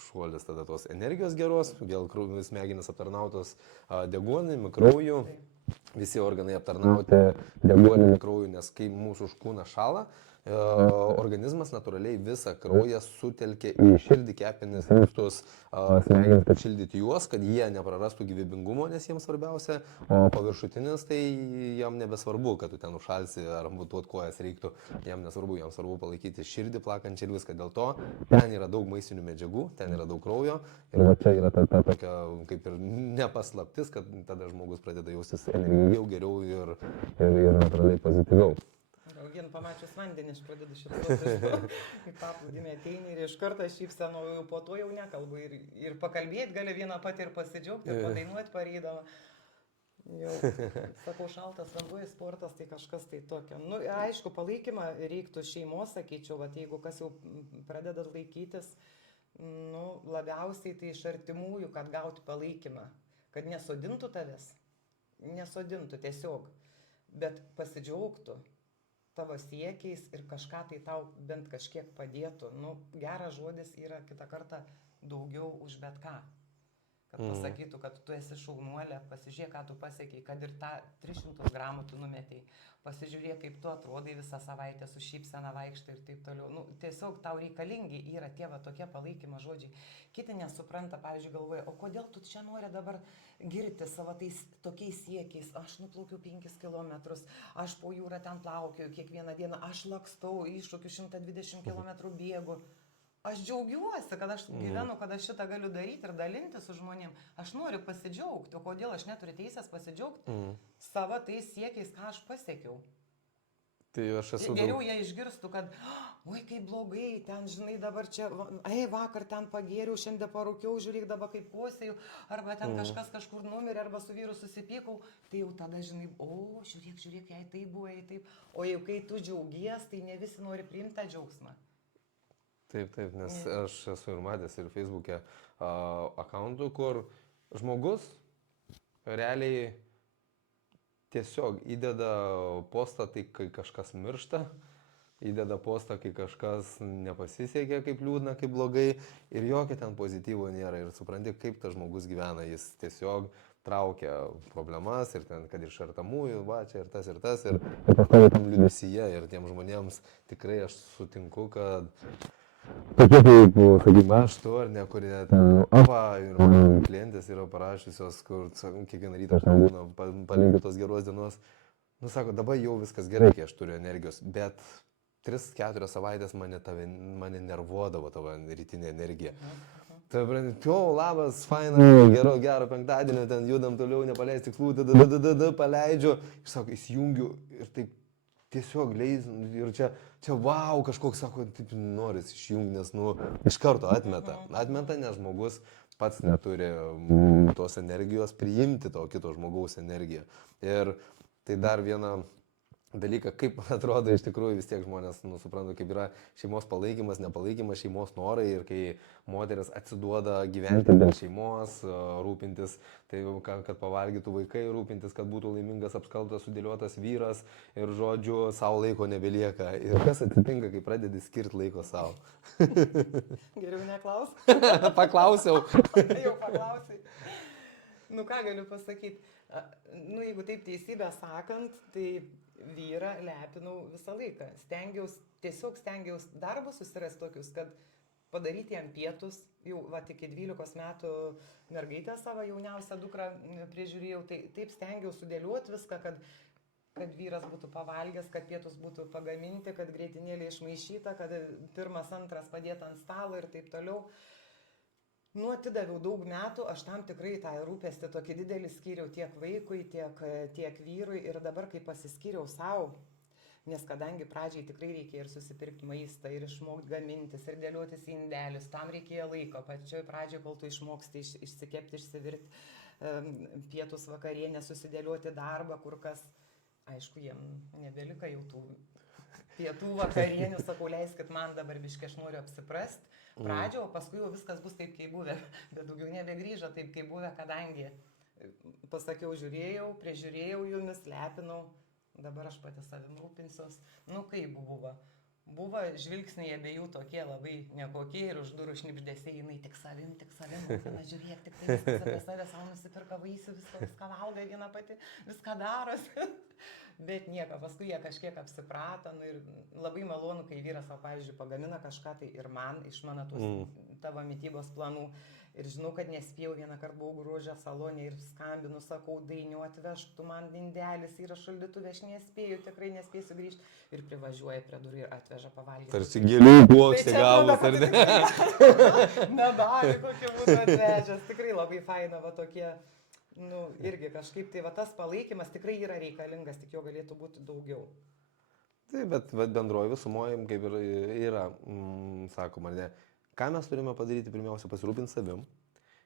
šuolis tada tos energijos geros, vėl smegenys aptarnautos deguonimi, krauju, visi organai aptarnauti deguonimi, krauju, nes kai mūsų kūnas šąla, organizmas natūraliai visą kraują sutelkia į širdį, kepenis, inkstus, smegenis, kad šildyti juos, kad jie neprarastų gyvybingumo, nes jiems svarbiausia, o paviršutinis tai jam nebesvarbu, kad tu ten užšalsi ar amputuot kojas reiktų, jam nesvarbu, jam svarbu palaikyti širdį plakančią ir viską. Dėl to ten yra daug maistinių medžiagų, ten yra daug kraujo ir va čia yra ta tokia kaip ir nepaslaptis, kad tada žmogus pradeda jaustis energingiau, geriau ir natūraliai pozityviau. Vien pamačius vandenį aš pradedu šypsotis, į paplūdimį ateini ir iš karto šypsenu, po to jau nekalbu ir pakalbėti gali vieną patį ir pasidžiaugti, ir padainuoti parydama. Jau, sakau, šaltas vanduo, sportas, tai kažkas tai tokio. Nu, aišku, palaikymą reiktų šeimos, sakyčiau, va, jeigu kas jau pradedat laikytis, nu, labiausiai tai iš artimųjų, kad gauti palaikymą, kad nesodintų tavęs, nesodintų tiesiog, bet pasidžiaugtų tavo siekiais ir kažką tai tau bent kažkiek padėtų. Nu, geras žodis yra kitą kartą daugiau už bet ką. Kad pasakytų, kad tu esi šaunuolė, pasižiūrėk, ką tu pasiekiai, kad ir tą 300 gramų tu numetei. Pasižiūrėk, kaip tu atrodai visą savaitę su šypsena vaikštai ir taip toliau. Nu, tiesiog tau reikalingi yra tie va tokie palaikymo žodžiai. Kiti nesupranta, pavyzdžiui, galvoja, o kodėl tu čia nori dabar girti savo tais tokiais siekiais. Aš nuplaukiu 5 kilometrus, aš po jūrą ten plaukioju kiekvieną dieną, aš lakstau iššūkiu 120 kilometrų bėgu. Aš džiaugiuosi, kad aš gyvenu, kad aš šitą galiu daryti ir dalinti su žmonėm. Aš noriu pasidžiaugti, o kodėl aš neturiu teisės pasidžiaugti savo tais siekiais, ką aš pasiekiau. Tai aš esu geriau jie išgirstų, kad, oi, kaip blogai, ten, žinai, dabar čia, vakar ten pagėriau, šiandien parūkiau, žiūrėk dabar kaip kosėjau, arba ten kažkas kažkur numirė, arba su vyru susipykau, tai jau tada, žinai, o, žiūrėk, jei taip buvo, jei taip. O jau kai tu džiaugies, tai ne visi nori priimti tą džiaugsmą. Taip, nes aš esu ir matęs ir Facebook'e akauntų, kur žmogus realiai tiesiog įdeda postą, tai kai kažkas miršta, įdeda postą, kai kažkas nepasisekė, kaip liūdna, kaip blogai ir jokio ten pozityvo nėra ir supranti, kaip tas žmogus gyvena, jis tiesiog traukia problemas ir ten, kad iš artamųjų, va, čia ir tas ir pastovi tam liūdesyje ir tiem žmonėms tikrai aš sutinku, kad tokie kaip, sakykime, aš tu ar ne, kurie ten, ir mano klientės yra parašysios, kur kiekvieną rytą aš ten būna palinkiu tos geros dienos, nu sako, dabar jau viskas gerai, kai aš turiu energijos, bet 3-4 savaitės mane nervuodavo tavo rytinė energija. Tai pradėjau, labas, faina, gero penktadienio, ten judam toliau, nepaleis tikslų, paleidžiu, ir sako, įsijungiu ir taip tiesiog leis ir čia wow, kažkoks, sako, taip noris išjungti, nes, nu, iš karto atmeta, nes žmogus pats neturi tos energijos priimti to kito žmogaus energiją. Ir tai dar viena dalyką, kaip atrodo iš tikrųjų vis tiek žmonės supranta, kaip yra šeimos palaikymas, nepalaikymas, šeimos norai ir kai moteris atsiduoda gyventi dėl šeimos, rūpintis, tai kad pavalgytų vaikai, rūpintis, kad būtų laimingas, apskalbtas, sudėliotas vyras ir žodžiu, savo laiko nebelieka. Ir kas atsitinka, kai pradedi skirti laiko savo? Geriau neklaus. Paklausiau. Jau paklausai. Nu ką galiu pasakyti, nu jeigu taip teisybę sakant, tai vyrą lepinau visą laiką. Tiesiog stengiaus darbus susirasti tokius, kad padaryti jam pietus, jau va tik 12 metų mergaitę savo jauniausią dukrą prižiūrėjau, tai taip stengiausi sudėlioti viską, kad vyras būtų pavalgęs, kad pietus būtų pagaminti, kad greitinėlė išmaišyta, kad pirmas, antras padėta ant stalo ir taip toliau. Nu, atidaviau daug metų, aš tam tikrai tą rūpestį tokį didelį skyriau tiek vaikui, tiek vyrui ir dabar, kai pasiskyriau savo, nes kadangi pradžiai tikrai reikėjo ir susipirkti maistą, ir išmokti gamintis, ir dėliotis į indelius, tam reikėjo laiko, pačioj pradžioj, kol tu išmoksti išsikepti, išsivirti pietus vakarienę, susidėlioti darbą, kur kas, aišku, jiem nebelika jau tų pietų vakarienių, sakau, leiskit man dabar biškai, aš noriu apsiprasti pradžio, o paskui jau viskas bus taip, kaip buvę, bet daugiau nebegrįžo taip, kaip buvę, kadangi pasakiau, žiūrėjau, prižiūrėjau jumis, lepinau, dabar aš pati savim rūpinsiuos. Nu kaip buvo? Buvo žvilgsniai abiejų tokie labai nekokie ir už durų šnipždėsiai, jinai tik savim, na žiūrėk, tik tai viskas apie save, savo nusipirka vaisių, viską valgo, viena pati, viską darosi. Bet nieko, paskui jie kažkiek apsiprato, nu ir labai malonu, kai vyras, o pavyzdžiui, pagamina kažką tai ir man iš mano tos tavo mitybos planų. Ir žinau, kad nespėjau, vieną kartą buvau Gruožio salone ir skambinu, sakau, Dainiu, atvežk tu man indelis, yra šaldytuvė, aš nespėju, tikrai nespėsiu grįžti. Ir privažiuoja prie durų ir atveža pavalgyti. Tarsi gėlių plokštė gavus, ar ne? Medalį kokį būtų atvežęs, tikrai labai faina, va tokie, nu, irgi kažkaip, tai va tas palaikymas tikrai yra reikalingas, tik jo galėtų būti daugiau. Taip, bet bendroji visumoje, kaip ir yra, sakoma, ne? Ką mes turime padaryti, pirmiausia, pasirūpinti savim.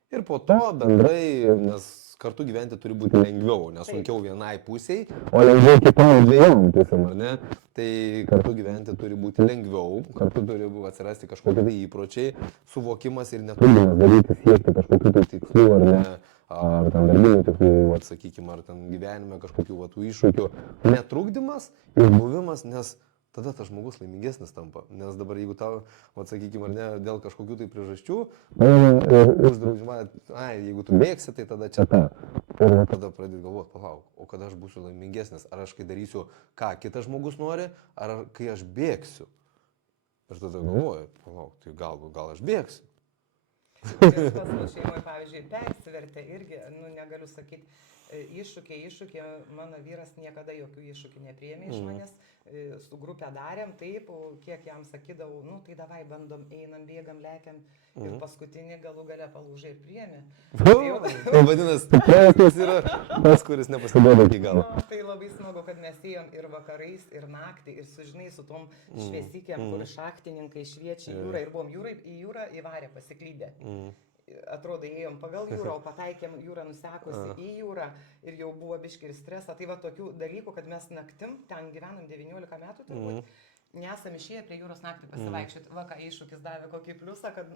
Ir po to bendrai, nes kartu gyventi turi būti lengviau, nes sunkiau vienai pusiai, o lengviau kitom dviejom pusėm, ar ne? Tai kartu gyventi turi būti lengviau, kartu turi atsirasti kažkokie tai įpročiai, suvokimas ir netrukdymas daryti, siekti kažkokių tai tikslų, ar ne? Ar ten darbinių tikslų, sakykime, ar ten gyvenime kažkokių tų iššūkių. Netrukdymas ir buvimas, nes tada tas žmogus laimingesnis tampa, nes dabar jeigu tau, sakykime, ar ne, dėl kažkokių tai priežasčių, uždraudžiama, jeigu tu bėgsi, tai tada čia ta. Ir tada pradėti galvoti, palauk, o kada aš būsiu laimingesnis, ar aš kai darysiu, ką kitas žmogus nori, ar kai aš bėgsiu. Ir tada galvoju, palauk, tai gal aš bėgsiu. Ir pas mus šeimoje, pavyzdžiui, persivertė irgi, nu negaliu sakyti, iššūkiai, mano vyras niekada jokių iššūkių nepriėmė iš manęs, su grupė darėm taip, kiek jam sakydavau, nu tai davai bandom, einam, bėgam, lekiam ir paskutinį galų gale palūžė ir priėmė. Tai vadinasi, projektas yra tas, kuris nepasiduoda iki galo. Tai labai smagu, kad mes ėjom ir vakarais, ir naktį, ir sužinai su tom šviesikėm, kur šachtininkai šviečia jūrą ir buvom į jūrą įvarę pasiklydę. Atrodo, ėjom pagal jūrą, o pataikėm jūrą nusekusi į jūrą ir jau buvo biški ir stresą. Tai va tokių dalykų, kad mes naktim, ten gyvenam 19 metų turbūt, nesam išėję prie jūros naktį pasivaikščioti. Va, ką iššūkis davė kokį pliusą, kad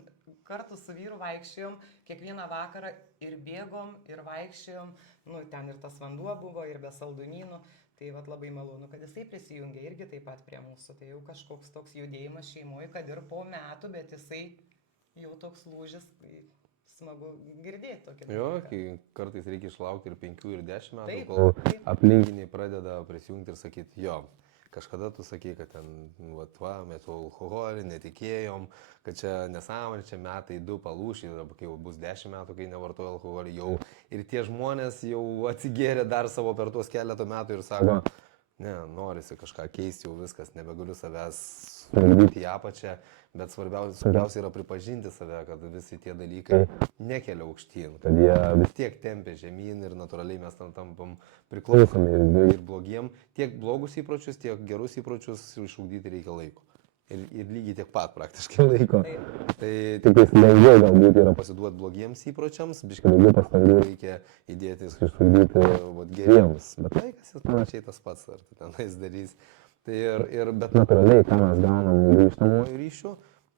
kartu su vyru vaikščiojom kiekvieną vakarą ir bėgom, ir vaikščiojom. Nu, ten ir tas vanduo buvo, ir be saldumynų. Tai va labai malonu, kad jisai prisijungė irgi taip pat prie mūsų. Tai jau kažkoks toks judėjimas šeimoje, kad ir po metų, bet jisai jau toks lūžis. Smagu girdėti tokį dalyką. Jo, kai kartais reikia išlaukti ir 5, ir 10 metų, kol aplinkiniai pradeda prisijungti ir sakyti, jo, kažkada tu sakei, kad ten, mes alkoholį netikėjom, kad čia nesąmonė, čia metai 2 palūšį, kai jau bus 10 metų, kai nevartoja alkoholį, jau ir tie žmonės jau atsigėrė dar savo per tuos keletą metų ir sako, ne, norisi kažką keisti, jau viskas, nebegaliu savęs suvaldyti į apačią, bet svarbiausia yra pripažinti save, kad visi tie dalykai nekelia aukštyn, kad jie vis tiek tempia žemyn ir natūraliai mes tam tampam priklausomi ir blogiem. Tiek blogus įpročius, tiek gerus įpročius išugdyti reikia laiko. Ir lygiai tiek pat praktiškai laiko. Tai tik lengviau galbūt yra pasiduoti blogiems įpročiams, biškai daugiau pastangų reikia įdėti išugdyti geriems. Bet laikas ir panašiai tas pats, ar tu tenais darys. Tai bet natūraliai, ką mes gaunam grįžtamųjų ryšių,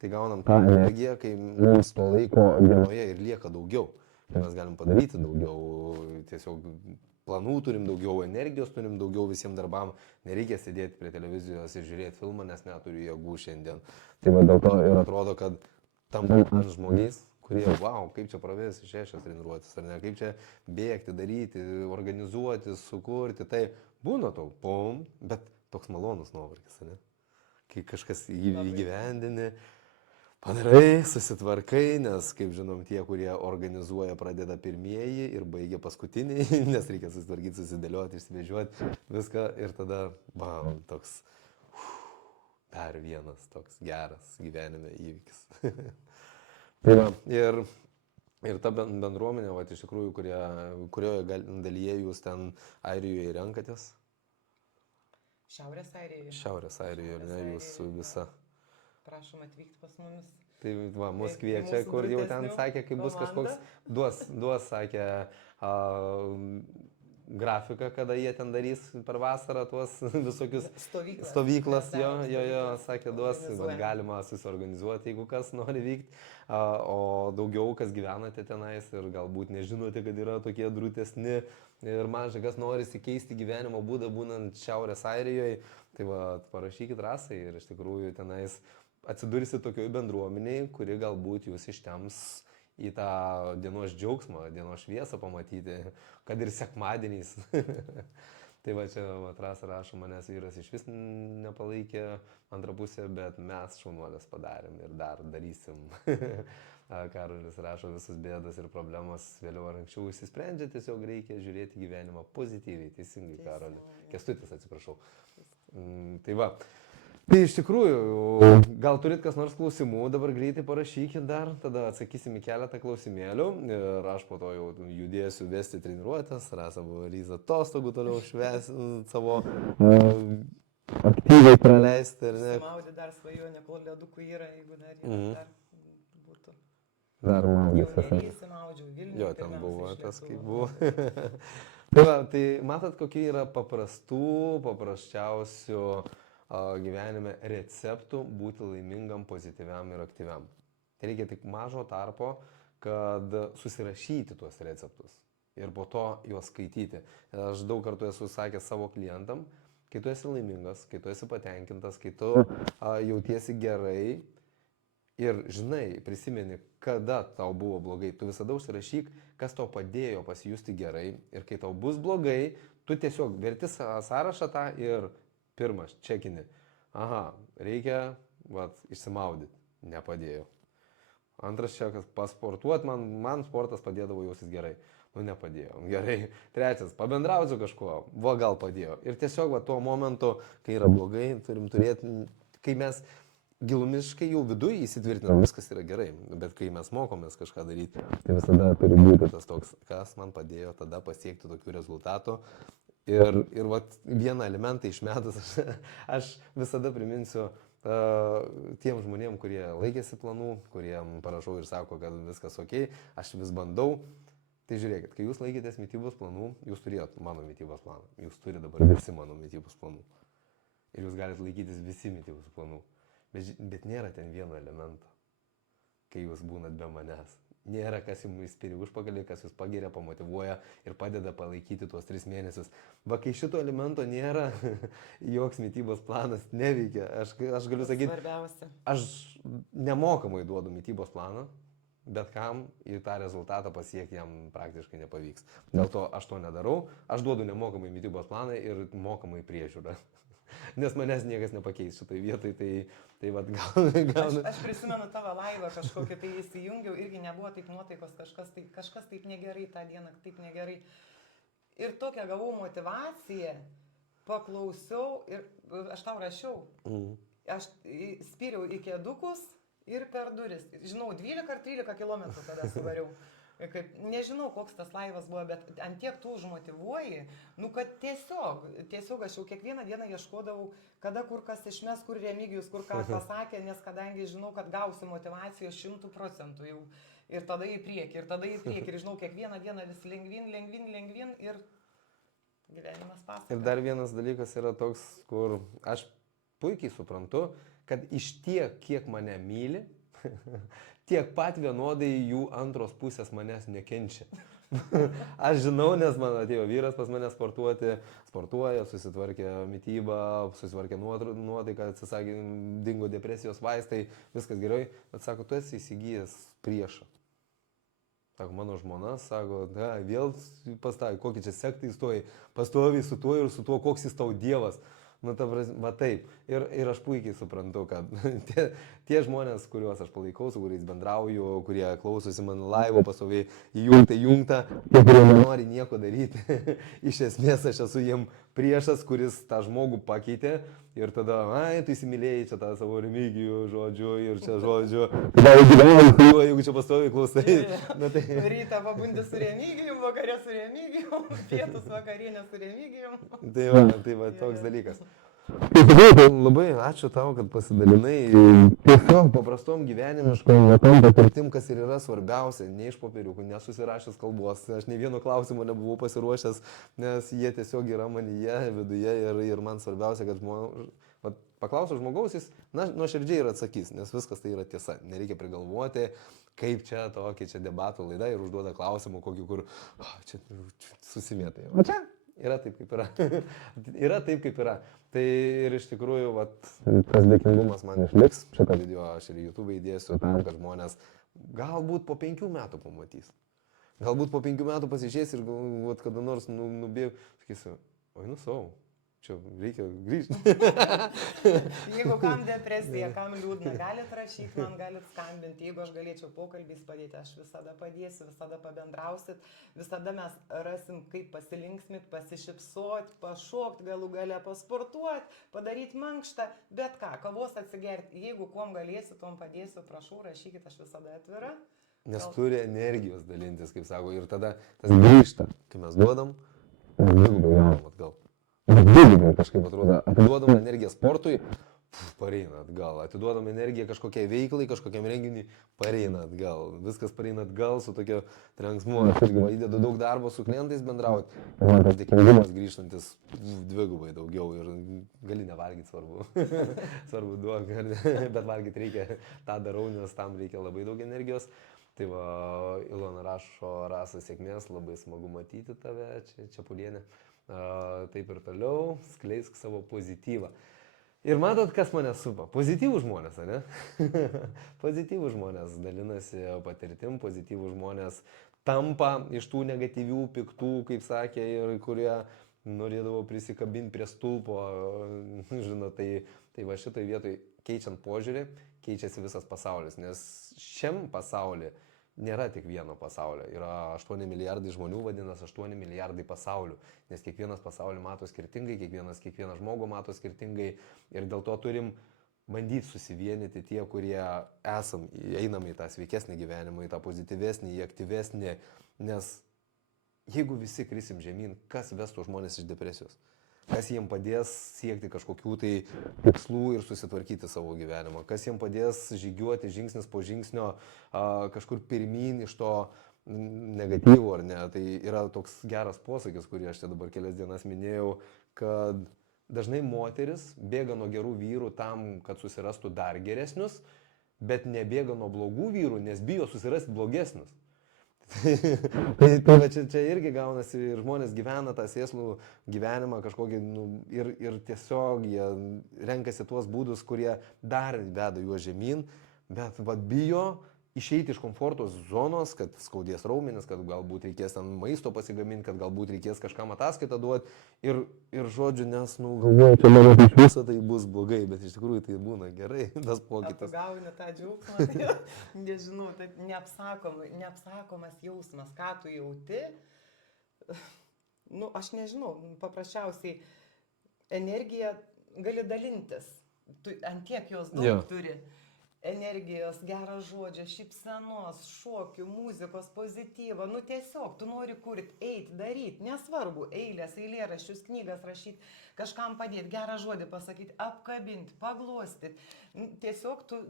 tai gaunam tą energiją, kai mums to laiko dienoje ir lieka daugiau. Tai mes galim padaryti daugiau, tiesiog planų turim daugiau, energijos turim daugiau visiems darbam, nereikia sėdėti prie televizijos ir žiūrėti filmą, nes neturiu jėgų šiandien. Tai va dėl to ir atrodo, kad tampam ant žmonės, kurie, wow, kaip čia pravėsi 6 treniruotis, ar ne, kaip čia bėgti, daryti, organizuoti, sukurti, tai būna to, bet toks malonus nuovargis, ne? Kai kažkas įgyvendini, padarai, susitvarkai, nes, kaip žinom, tie, kurie organizuoja, pradeda pirmieji ir baigia paskutiniai, nes reikia susitvarkyti, susidėlioti, išsivežiuoti viską ir tada, bam, toks, dar vienas toks geras gyvenime įvykis. Tai va, ir ta bendruomenė, va, iš tikrųjų, kurioje dalyje jūs ten Airijoje renkatės? Šiaurės Airijoje. Šiaurės Airijoje, ne, jūsų visa. Prašom atvykti pas mumis. Tai va, mus Į kviečia, mūsų kur jau ten drūtesnių sakė, kai bus komandą. kažkoks, duos, sakė, grafiką, kada jie ten darys per vasarą tuos visokius stovyklas, jo, sakė, duos, galima susiorganizuoti, jeigu kas nori vykti, o daugiau, kas gyvenate tenais ir galbūt nežinote, kad yra tokie drūtesni ir mažai, kas nori įkeisti gyvenimo būdą būnant Šiaurės Airijoje, tai va, parašykit rasai ir iš tikrųjų tenais atsidursi tokioj bendruomeniai, kuri galbūt jūs ištems į tą dienos džiaugsmą, dienos šviesą pamatyti, kad ir sekmadieniais. Tai va čia Rasa rašo, manęs vyras iš vis nepalaikė antrą pusę, bet mes šaunuolės padarėm ir dar darysim. Karolis rašo, visus bėdas ir problemas vėliau ar anksčiau išsisprendžia, tiesiog reikia žiūrėti gyvenimą pozityviai, teisingai, Karoli. Kęstutis, atsiprašau. Tai va. Tai iš tikrųjų, gal turit kas nors klausimų, dabar greitai parašykit dar, tada atsakysim į keletą klausimėlių ir aš po to jau judėsiu vesti treniruotės, Rasa buvo ryza atostogų toliau švęs savo aktyviai praleisti. Sumaudė dar svajonė, kol ledukų yra, jeigu dar būtų. Dar jau neįsimaudžiau Vilniuje. Jo, ten buvo tas, kaip buvo. Tai matot, kokie yra paprasčiausių gyvenime receptų būti laimingam, pozityviam ir aktyviam. Tai reikia tik mažo tarpo, kad susirašyti tuos receptus ir po to juos skaityti. Aš daug kartų esu sakęs savo klientam, kai tu esi laimingas, kai tu esi patenkintas, kai tu jautiesi gerai ir žinai, prisimeni, kada tau buvo blogai, tu visada užsirašyk, kas tau padėjo pasijusti gerai ir kai tau bus blogai, tu tiesiog verti sąrašą tą ir pirmas, čekini. Aha, reikia išsimaudyti. Nepadėjo. Antras čekas, pasportuoti, man sportas padėdavo jausis gerai. Nu, nepadėjo. Gerai. Trečias, pabendrauti su kažkuo. Gal padėjo. Ir tiesiog tuo momentu, kai yra blogai, turim turėti, kai mes gilumiškai jau viduje įsitvirtinam, viskas yra gerai. Bet kai mes mokomės kažką daryti, tai visada turi būti tas toks, kas man padėjo tada pasiekti tokių rezultatų. Ir vieną elementą išmetus, aš visada priminsiu tiem žmonėm, kurie laikėsi planų, kuriem parašau ir sako, kad viskas ok, aš vis bandau. Tai žiūrėkit, kai jūs laikėtės mitybos planų, jūs turėjot mano mitybos planą, jūs turite dabar visi mano mitybos planų. Ir jūs galite laikytis visi mitybos planų. Bet nėra ten vieno elemento, kai jūs būnat be manęs. Nėra, kas jums įspiri užpakalį, kas jūs pagiria, pamotivuoja ir padeda palaikyti tuos 3 mėnesius. Va, kai šito elemento nėra, joks mitybos planas neveikia. Aš galiu sakyti, svarbiausia. Aš nemokamai duodu mitybos planą, bet kam į tą rezultatą pasiekti jam praktiškai nepavyks. Dėl to aš to nedarau, aš duodu nemokamai mitybos planą ir mokamai priežiūrą. Nes manęs niekas nepakeis šitai vietai, tai gal... Aš prisimenu tavo laivą kažkokį, tai įsijungiau, irgi nebuvo taip nuotaikos, kažkas taip negerai tą dieną, taip negerai. Ir tokią gavau motivaciją, paklausiau ir aš tau rašiau. Aš spyriau į kėdukus ir per duris. Žinau, 12 ar 13 kilometrų tada suvariau. Nežinau, koks tas laivas buvo, bet ant tiek tu užmotivuoji, kad tiesiog aš jau kiekvieną dieną ieškodavau, kada kur kas išmes, kur Remigijus, kur ką pasakė, nes kadangi žinau, kad gausiu motivacijos 100% jau. Ir tada į priekį. Ir žinau, kiekvieną dieną vis lengvin ir gyvenimas pasaka. Ir dar vienas dalykas yra toks, kur aš puikiai suprantu, kad iš tiek, kiek mane myli, tiek pat vienodai jų antros pusės manęs nekenčia. Aš žinau, nes man atėjo vyras pas mane sportuoja, susitvarkė mitybą, susitvarkė nuotaiką, atsisakė, dingo depresijos vaistai, viskas gerai, bet sako, tu esi įsigijęs priešą. Sako, mano žmona, sako, vėl pastai, kokį čia sektą įstoji, pastoviai su tuo ir su tuo, koks jis tau dievas. Va taip. Ir aš puikiai suprantu, kad tie žmonės, kuriuos aš palaikau, su kuriais bendrauju, kurie klausosi mano laivo pastoviai įjungta, tie, kurie nenori nieko daryti. Iš esmės aš esu jiem priešas, kuris tą žmogų pakeitė ir tada, tu įsimylėjai čia tą savo Remigijų žodžiu ir čia žodžiu. Tada gyvenau su juo, jeigu čia pastoviai klausai. Rytą pabundi su Remigijum, vakarė su Remigijum, pietus vakarienė su Remigijum. Tai va, toks dalykas. Iš tikrųjų, tai labai ačiū tau, kad pasidalinai tiesiog paprastom gyvenimiškom patirtim, kas ir yra svarbiausia, ne iš popieriukų, nesusirašęs kalbos, aš nei vieno klausimo nebuvau pasiruošęs, nes jie tiesiog yra manyje, viduje ir man svarbiausia, kad paklausiu žmogaus, jis nuoširdžiai ir atsakys, nes viskas tai yra tiesa, nereikia prigalvoti, kaip čia tokia čia debatų laida ir užduoda klausimų, kokį kur čia susimėtai. O čia? Yra taip, kaip yra. Yra taip, kaip yra. Tai ir iš tikrųjų, tas dėkingumas man išliks. Šitą video aš ir YouTube įdėsiu tam, kad žmonės galbūt po 5 metų pamatys. Galbūt po 5 metų pasižiūrės ir kada nors nubėg, sakysiu, oi savo. Čia reikia grįžti. Jeigu kam depresija, kam liūdna, galit rašyti, man galit skambinti. Jeigu aš galėčiau pokalbis padėti, aš visada padėsiu, visada pabendrausit, visada mes rasim, kaip pasilinksmit, pasišipsot, pašokt, galų gale pasportuot, padaryti mankštą, bet ką, kavos atsigerti. Jeigu kuom galėsiu, tom padėsiu, prašau, rašykit, aš visada atvira. Nes turi energijos dalintis, kaip sako, ir tada tas grįžta, kai mes duodam, dvigubai gaunam atgal. Dvigubai kažkaip atrodo, atiduodam energiją sportui, pareina atgal, atiduodam energiją kažkokiai veiklai, kažkokiam renginiui, pareina atgal, viskas pareina atgal su tokio trenksmu, aš irgi įdedu daug darbo su klientais bendrauti, man tas dėkingumas grįžtantis dvigubai daugiau ir gali nevalgyti svarbu, svarbu duok, bet valgyti reikia, tą darau, nes tam reikia labai daug energijos. Tai va, Ilona rašo, Rasa, sėkmės, labai smagu matyti tave, čia Pulienė. Taip ir toliau, skleisk savo pozityvą. Ir matot, kas mane supa? Pozityvų žmonės, ne? Pozityvų žmonės dalinasi patirtim, pozityvų žmonės tampa iš tų negatyvių, piktų, kaip sakė, ir kurie norėdavo prisikabinti prie stulpo, žinot, tai va šitoj vietoj keičiant požiūrį, keičiasi visas pasaulis, nes šiam pasauliu nėra tik vieno pasaulio, yra 8 milijardai žmonių, vadinasi 8 milijardai pasaulių, nes kiekvienas pasaulį mato skirtingai, kiekvieną žmogų mato skirtingai ir dėl to turim bandyti susivienyti tie, kurie einam į tą sveikesnį gyvenimą, į tą pozityvesnį, į aktyvesnį, nes jeigu visi krisim žemyn, kas vestų žmonės iš depresijos? Kas jiems padės siekti kažkokių tai tikslų ir susitvarkyti savo gyvenimą, kas jiems padės žygiuoti žingsnis po žingsnio kažkur pirmyn iš to negatyvo, ar ne. Tai yra toks geras posakis, kurį aš čia dabar kelias dienas minėjau, kad dažnai moteris bėga nuo gerų vyrų tam, kad susirastų dar geresnius, bet nebėga nuo blogų vyrų, nes bijo susirasti blogesnius. Tai čia irgi gaunasi ir žmonės gyvena tą sėslų gyvenimą kažkokį ir tiesiog jie renkasi tuos būdus, kurie dar veda juos žemyn, bet bijo išeiti iš komforto zonos, kad skaudės raumenis, kad galbūt reikės ten maisto pasigaminti, kad galbūt reikės kažkam ataskaitą duoti ir žodžiu, nes galvoju, čia mano iš viso tai bus blogai, bet iš tikrųjų tai būna gerai, tas pokytis. Tu gauni tą džiaugsmą, tai, nežinau, tai neapsakomas jausmas, ką tu jauti, aš nežinau, paprasčiausiai energiją gali dalintis, tu antiek jos daug turi. Energijos, gerą žodžią, šypsenos, šokių, muzikos, pozityvą, tiesiog, tu nori kurti, eiti, daryti, nesvarbu, eilės, eilėraščius, knygas rašyti, kažkam padėti, gerą žodį pasakyti, apkabinti, paglostyti, tiesiog tu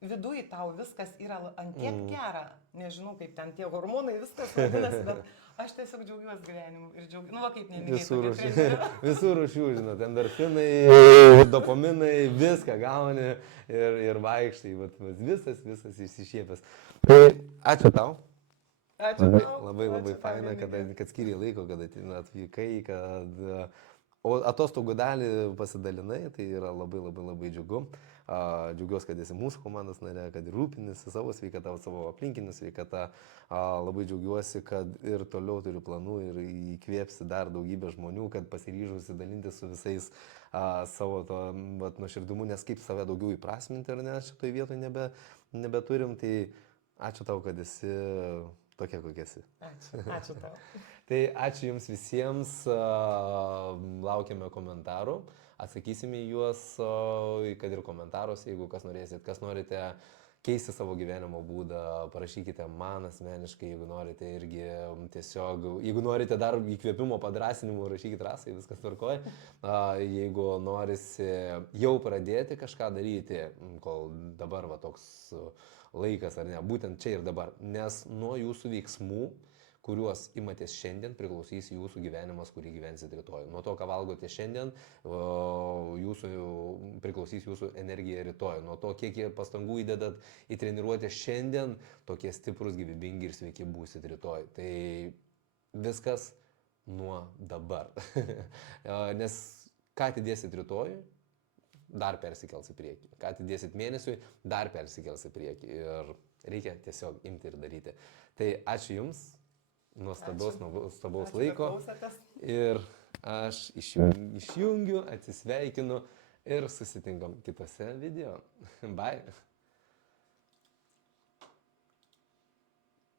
viduj tau viskas yra antiek gera, nežinau kaip ten tie hormonai, viskas vadinasi, bet aš tiesiog džiaugiuosi gyvenimu ir džiaugiuosi, kaip neminėjai. Visų rūšių, žinot, endorfinai, dopaminai, viską gauni ir vaikštai, visas išsišiepęs. Tai ačiū tau. Ačiū tau. Labai faina, kad skiriai laiko, kad atvykai, kad atostogų dalį pasidalinai, tai yra labai džiugu. Džiaugiuosi, kad esi mūsų komandos narė, kad rūpinasi savo sveikatą, savo aplinkinių sveikatą. Labai džiaugiuosi, kad ir toliau turiu planų ir įkvėpsi dar daugybę žmonių, kad pasiryžusi dalinti su visais savo to nuoširdumu, nes kaip save daugiau įprasminti, ar ne, šitoj vietoj nebeturim. Tai ačiū tau, kad esi tokia, kokia esi. Ačiū tau. Tai ačiū Jums visiems, laukiame komentarų. Atsakysime į juos, kad ir komentaruose, jeigu kas norėsit, kas norite, keisti savo gyvenimo būdą, parašykite man asmeniškai, jeigu norite irgi tiesiog, jeigu norite dar įkvėpimo, padrasinimo, rašykite Rasai, viskas tvarkoja. Jeigu norisi jau pradėti kažką daryti, kol dabar va toks laikas ar ne, būtent čia ir dabar, nes nuo jūsų veiksmų, kuriuos imatės šiandien, priklausys jūsų gyvenimas, kurį gyvensit rytoj. Nuo to, ką valgote šiandien, priklausys jūsų energija rytoj. Nuo to, kiek pastangų įdedat į treniruotę šiandien, tokie stiprus, gyvybingi ir sveiki būsit rytoj. Tai viskas nuo dabar. Nes ką atidėsit rytoj, dar persikels į priekį. Ką atidėsit mėnesiui, dar persikels į priekį. Ir reikia tiesiog imti ir daryti. Tai ačiū Jums. Nuostabaus laiko. Ir aš išjungiu, atsisveikinu ir susitinkam kitose video. Bye.